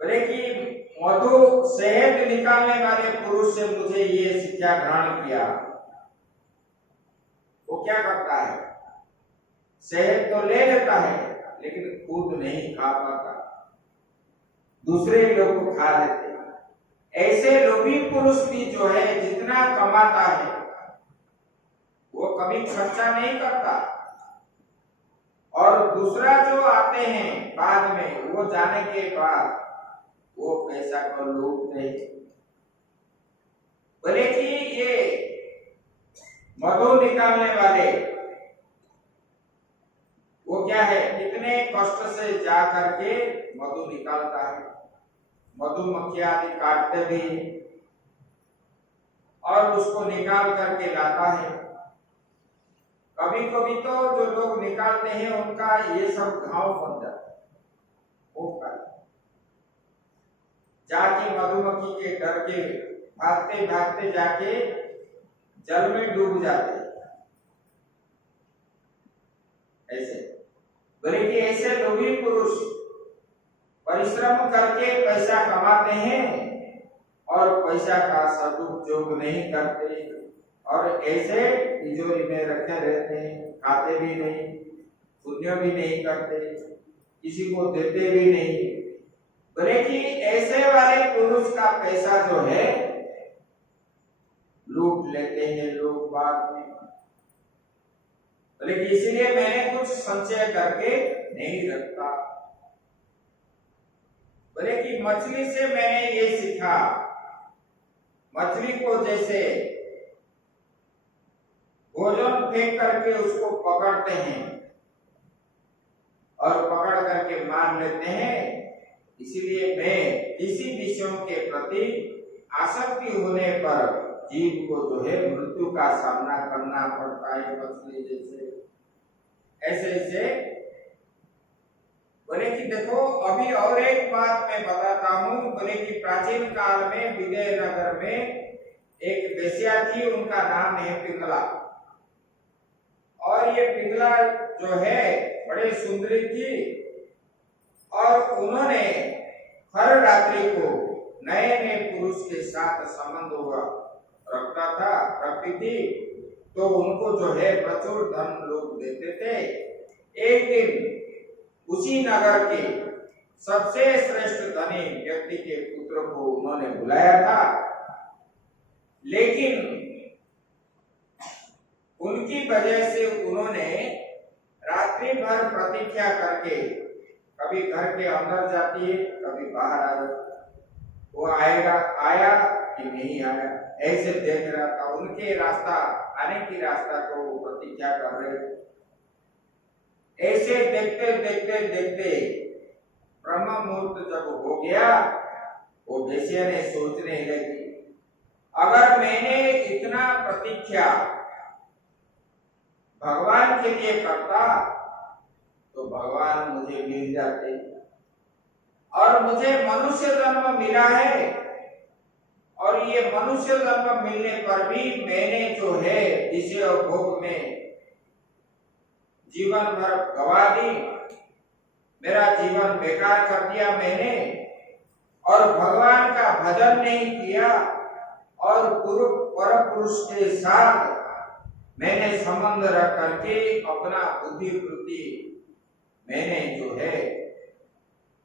बोले कि मधु शहद निकालने वाले पुरुष से मुझे ये शिक्षा ग्रहण किया। वो क्या करता है, शहद तो ले लेता है लेकिन खुद नहीं खा पाता, दूसरे लोग को खा लेते हैं। ऐसे लोभी पुरुष भी जो है जितना कमाता है वो कभी खर्चा नहीं करता, और दूसरा जो आते हैं बाद में वो जाने के बाद वो पैसा को लूटते हैं। बोले कि ये मधु निकालने वाले वो क्या है, कितने कष्ट से जा करके मधु निकालता है, मधुमक्खी आदि काटते भी और उसको निकाल करके लाता है। कभी कभी तो जो लोग निकालते हैं उनका ये सब घाव बन जाता है, जाके मधुमक्खी के डर के भागते भागते जाके जल में डूब जाते ऐसे। बोले कि ऐसे लोभी पुरुष परिश्रम करके पैसा कमाते हैं और पैसा का सदुपयोग नहीं करते, और ऐसे तिजोरी में रखे रहते हैं, खाते भी नहीं, पुण्य भी नहीं करते, किसी को देते भी नहीं। बोले कि ऐसे वाले पुरुष का पैसा जो है लूट लेते हैं लोग बाद में। बोले कि इसीलिए मैंने कुछ संचय करके नहीं रखता। बोले कि मछली से मैंने ये सीखा, मछली को जैसे भोजन फेंक करके उसको पकड़ते हैं और पकड़ करके मार लेते हैं, इसीलिए मैं इसी विषयों के प्रति आसक्ति होने पर जीव को जो है मृत्यु का सामना करना पड़ता है मछली जैसे। ऐसे ऐसे बोले कि देखो अभी और एक बात मैं बताता हूँ। बोले कि प्राचीन काल में विजयनगर में एक वेश्या थी, उनका नाम है पिंगला, और ये पिंगला जो है बड़े सुंदरी थी, और उन्होंने हर रात्रि को नए नए पुरुष के साथ संबंध हुआ रखती थी, तो उनको जो है प्रचुर धन लोग देते थे। एक दिन उसी नगर के सबसे श्रेष्ठ धनी व्यक्ति के पुत्र को उन्होंने बुलाया था, लेकिन उनकी वजह से उन्होंने रात्रि भर प्रतीक्षा करके, कभी घर के अंदर जाती है कभी बाहर आ जाती, वो आया कि नहीं आया ऐसे देख रहा था, उनके रास्ता आने की रास्ता को वो प्रतीक्षा कर रहे थे। ऐसे देखते देखते देखते ब्रह्म मुहूर्त जब हो गया, वो वेश्या ने सोचने लगी, अगर मैंने इतना प्रतीक्षा भगवान के लिए करता तो भगवान मुझे मिल जाते, और मुझे मनुष्य जन्म मिला है, और ये मनुष्य जन्म मिलने पर भी मैंने जो है विषय और भोग में जीवन भर गवा दी, मेरा जीवन बेकार कर दिया मैंने, और भगवान का भजन नहीं किया, और गुरु परम पुरुष के साथ मैंने संबंध रख करके अपना बुद्धि वृत्ति मैंने जो है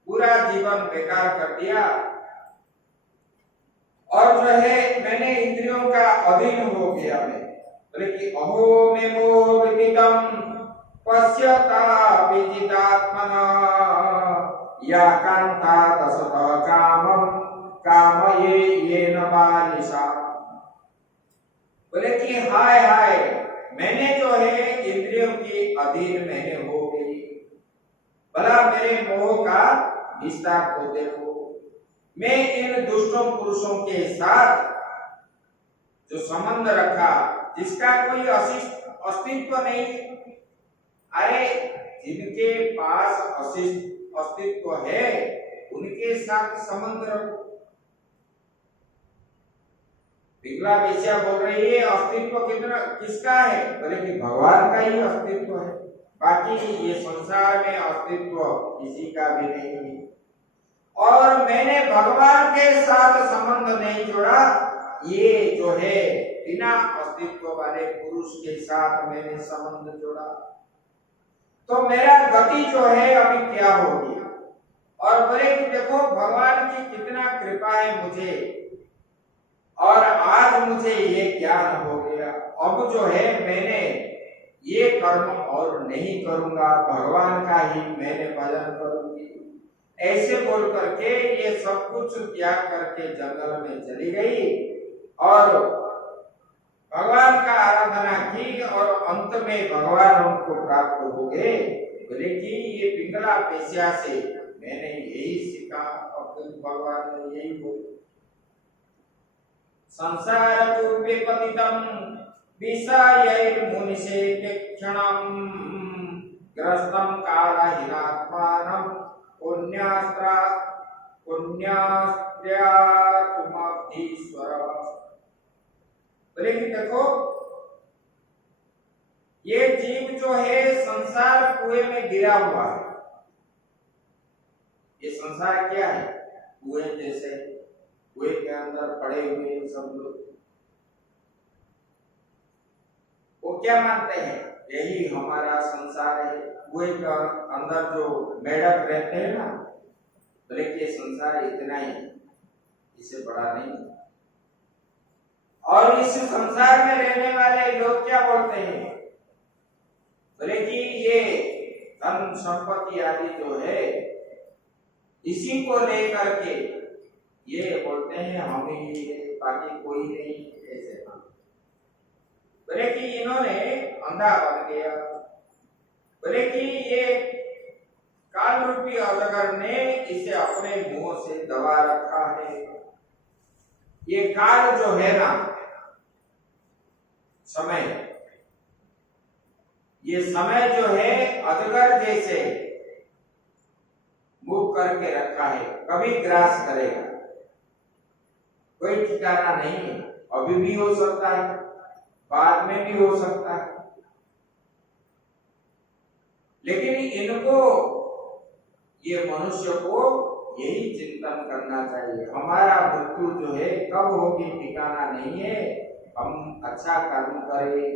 पूरा जीवन बेकार कर दिया, और जो है मैंने इंद्रियों का अधीन हो गया मैं। बोले कि अहो मे मोह विदितम पश्यता विजितात्मना या कांता दशत कामम कामये येन बालिशा। बोले कि हाय हाय, मैंने जो है इंद्रियों की अधीन मैंने हो गई, भला मेरे मोह का विस्तार को देखो। मैं इन दुष्टों पुरुषों के साथ जो संबंध रखा जिसका कोई अस्तित्व नहीं, अरे जिनके पास अस्तित्व है उनके साथ संबंध रखो। पिघला वेश्या बोल रही है अस्तित्व कितना किसका है? बोले कि भगवान का ही अस्तित्व है, बाकी ये संसार में अस्तित्व किसी का भी नहीं है। और मैंने भगवान के साथ संबंध नहीं जोड़ा, ये जो है बिना अस्तित्व वाले पुरुष के साथ मैंने संबंध जोड़ा, तो मेरा गति जो है अभी क्या होगी? और बोले कि देखो भगवान की कितना कृपा है मुझे, और आज मुझे ये ज्ञान हो गया, अब जो है मैंने ये कर्म और नहीं करूंगा, भगवान का ही मैंने भजन करूंगी। ऐसे बोल करके ये सब कुछ त्याग करके जंगल में चली गई और भगवान का आराधना की, और अंत में भगवान उनको प्राप्त हो गए। बोले कि ये पिंगला वेश्या से मैंने यही सीखा, और भगवान ने यही बोला, संसार पूर्वे पतितम विषयैर्मुनिषे क्षणं ग्रस्तम कालहीनात्मानं पुण्यास्त्रा पुण्यास्त्यात्मधीश्वर। बोले कि देखो ये जीव जो है संसार कुएं में गिरा हुआ है। ये संसार क्या है? कुएं जैसे, कुएं के अंदर पड़े हुए सब लोग, वो क्या मानते हैं? यही हमारा संसार है। कुएं के अंदर जो मेढक रहते हैं ना, बोले कि ये संसार इतना ही, इससे बड़ा नहीं। और इस संसार में रहने वाले लोग क्या बोलते हैं? बोले कि ये धन संपत्ति आदि जो है इसी को लेकर के ये बोलते हैं हम ही, बाकी कोई नहीं, ऐसे ना। बोले कि इन्होंने अंधा बन गया। बोले कि ये काल रूपी अजगर ने इसे अपने मुंह से दबा रखा है। ये काल जो है ना, समय, ये समय जो है अजगर जैसे मुंह करके रखा है, कभी ग्रास करेगा, कोई ठिकाना नहीं है। अभी भी हो सकता है, बाद में भी हो सकता है, लेकिन इनको, ये मनुष्य को यही चिंतन करना चाहिए, हमारा मृत्यु जो है कब होगी ठिकाना नहीं है, हम अच्छा कर्म करें।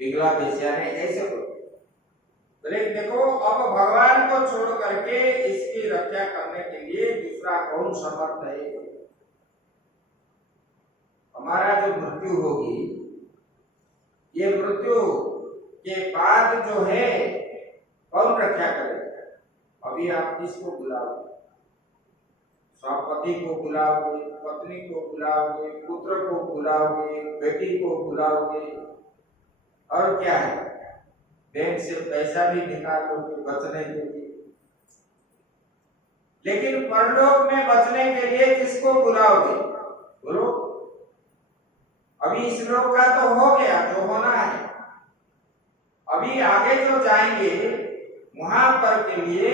पिघला वेश्या ने ऐसे बोला। बोले देखो अब भगवान को छोड़ करके इसकी रक्षा करने के लिए दूसरा कौन समर्थ है? हमारा जो मृत्यु होगी, ये मृत्यु के बाद जो है कौन रक्षा करेगा? अभी आप किसको बुलाओगे? पति को बुलाओगे, पत्नी को बुलाओगे, पुत्र को बुलाओगे, बेटी को बुलाओगे, और क्या है, बैंक से पैसा भी निकालोगे बचने के लिए। लेकिन परलोक में बचने के लिए किसको बुलाओगे? बोलो। अभी इस लोक का तो हो गया जो होना है, अभी आगे जो जाएंगे वहां पर के लिए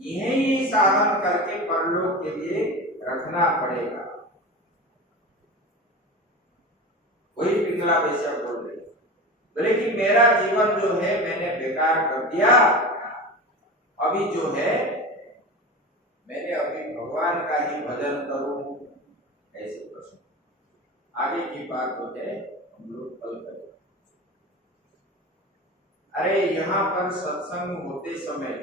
यही साधन करके परलोक के लिए रखना पड़ेगा। वही पिंगला वेश्या बोल रही, बोले कि मेरा जीवन जो है मैंने बेकार कर दिया, अभी जो है मैंने अभी भगवान का ही भजन करूं। ऐसे प्रश्न आगे की बात जो है हम लोग कल करें। अरे यहाँ पर सत्संग होते समय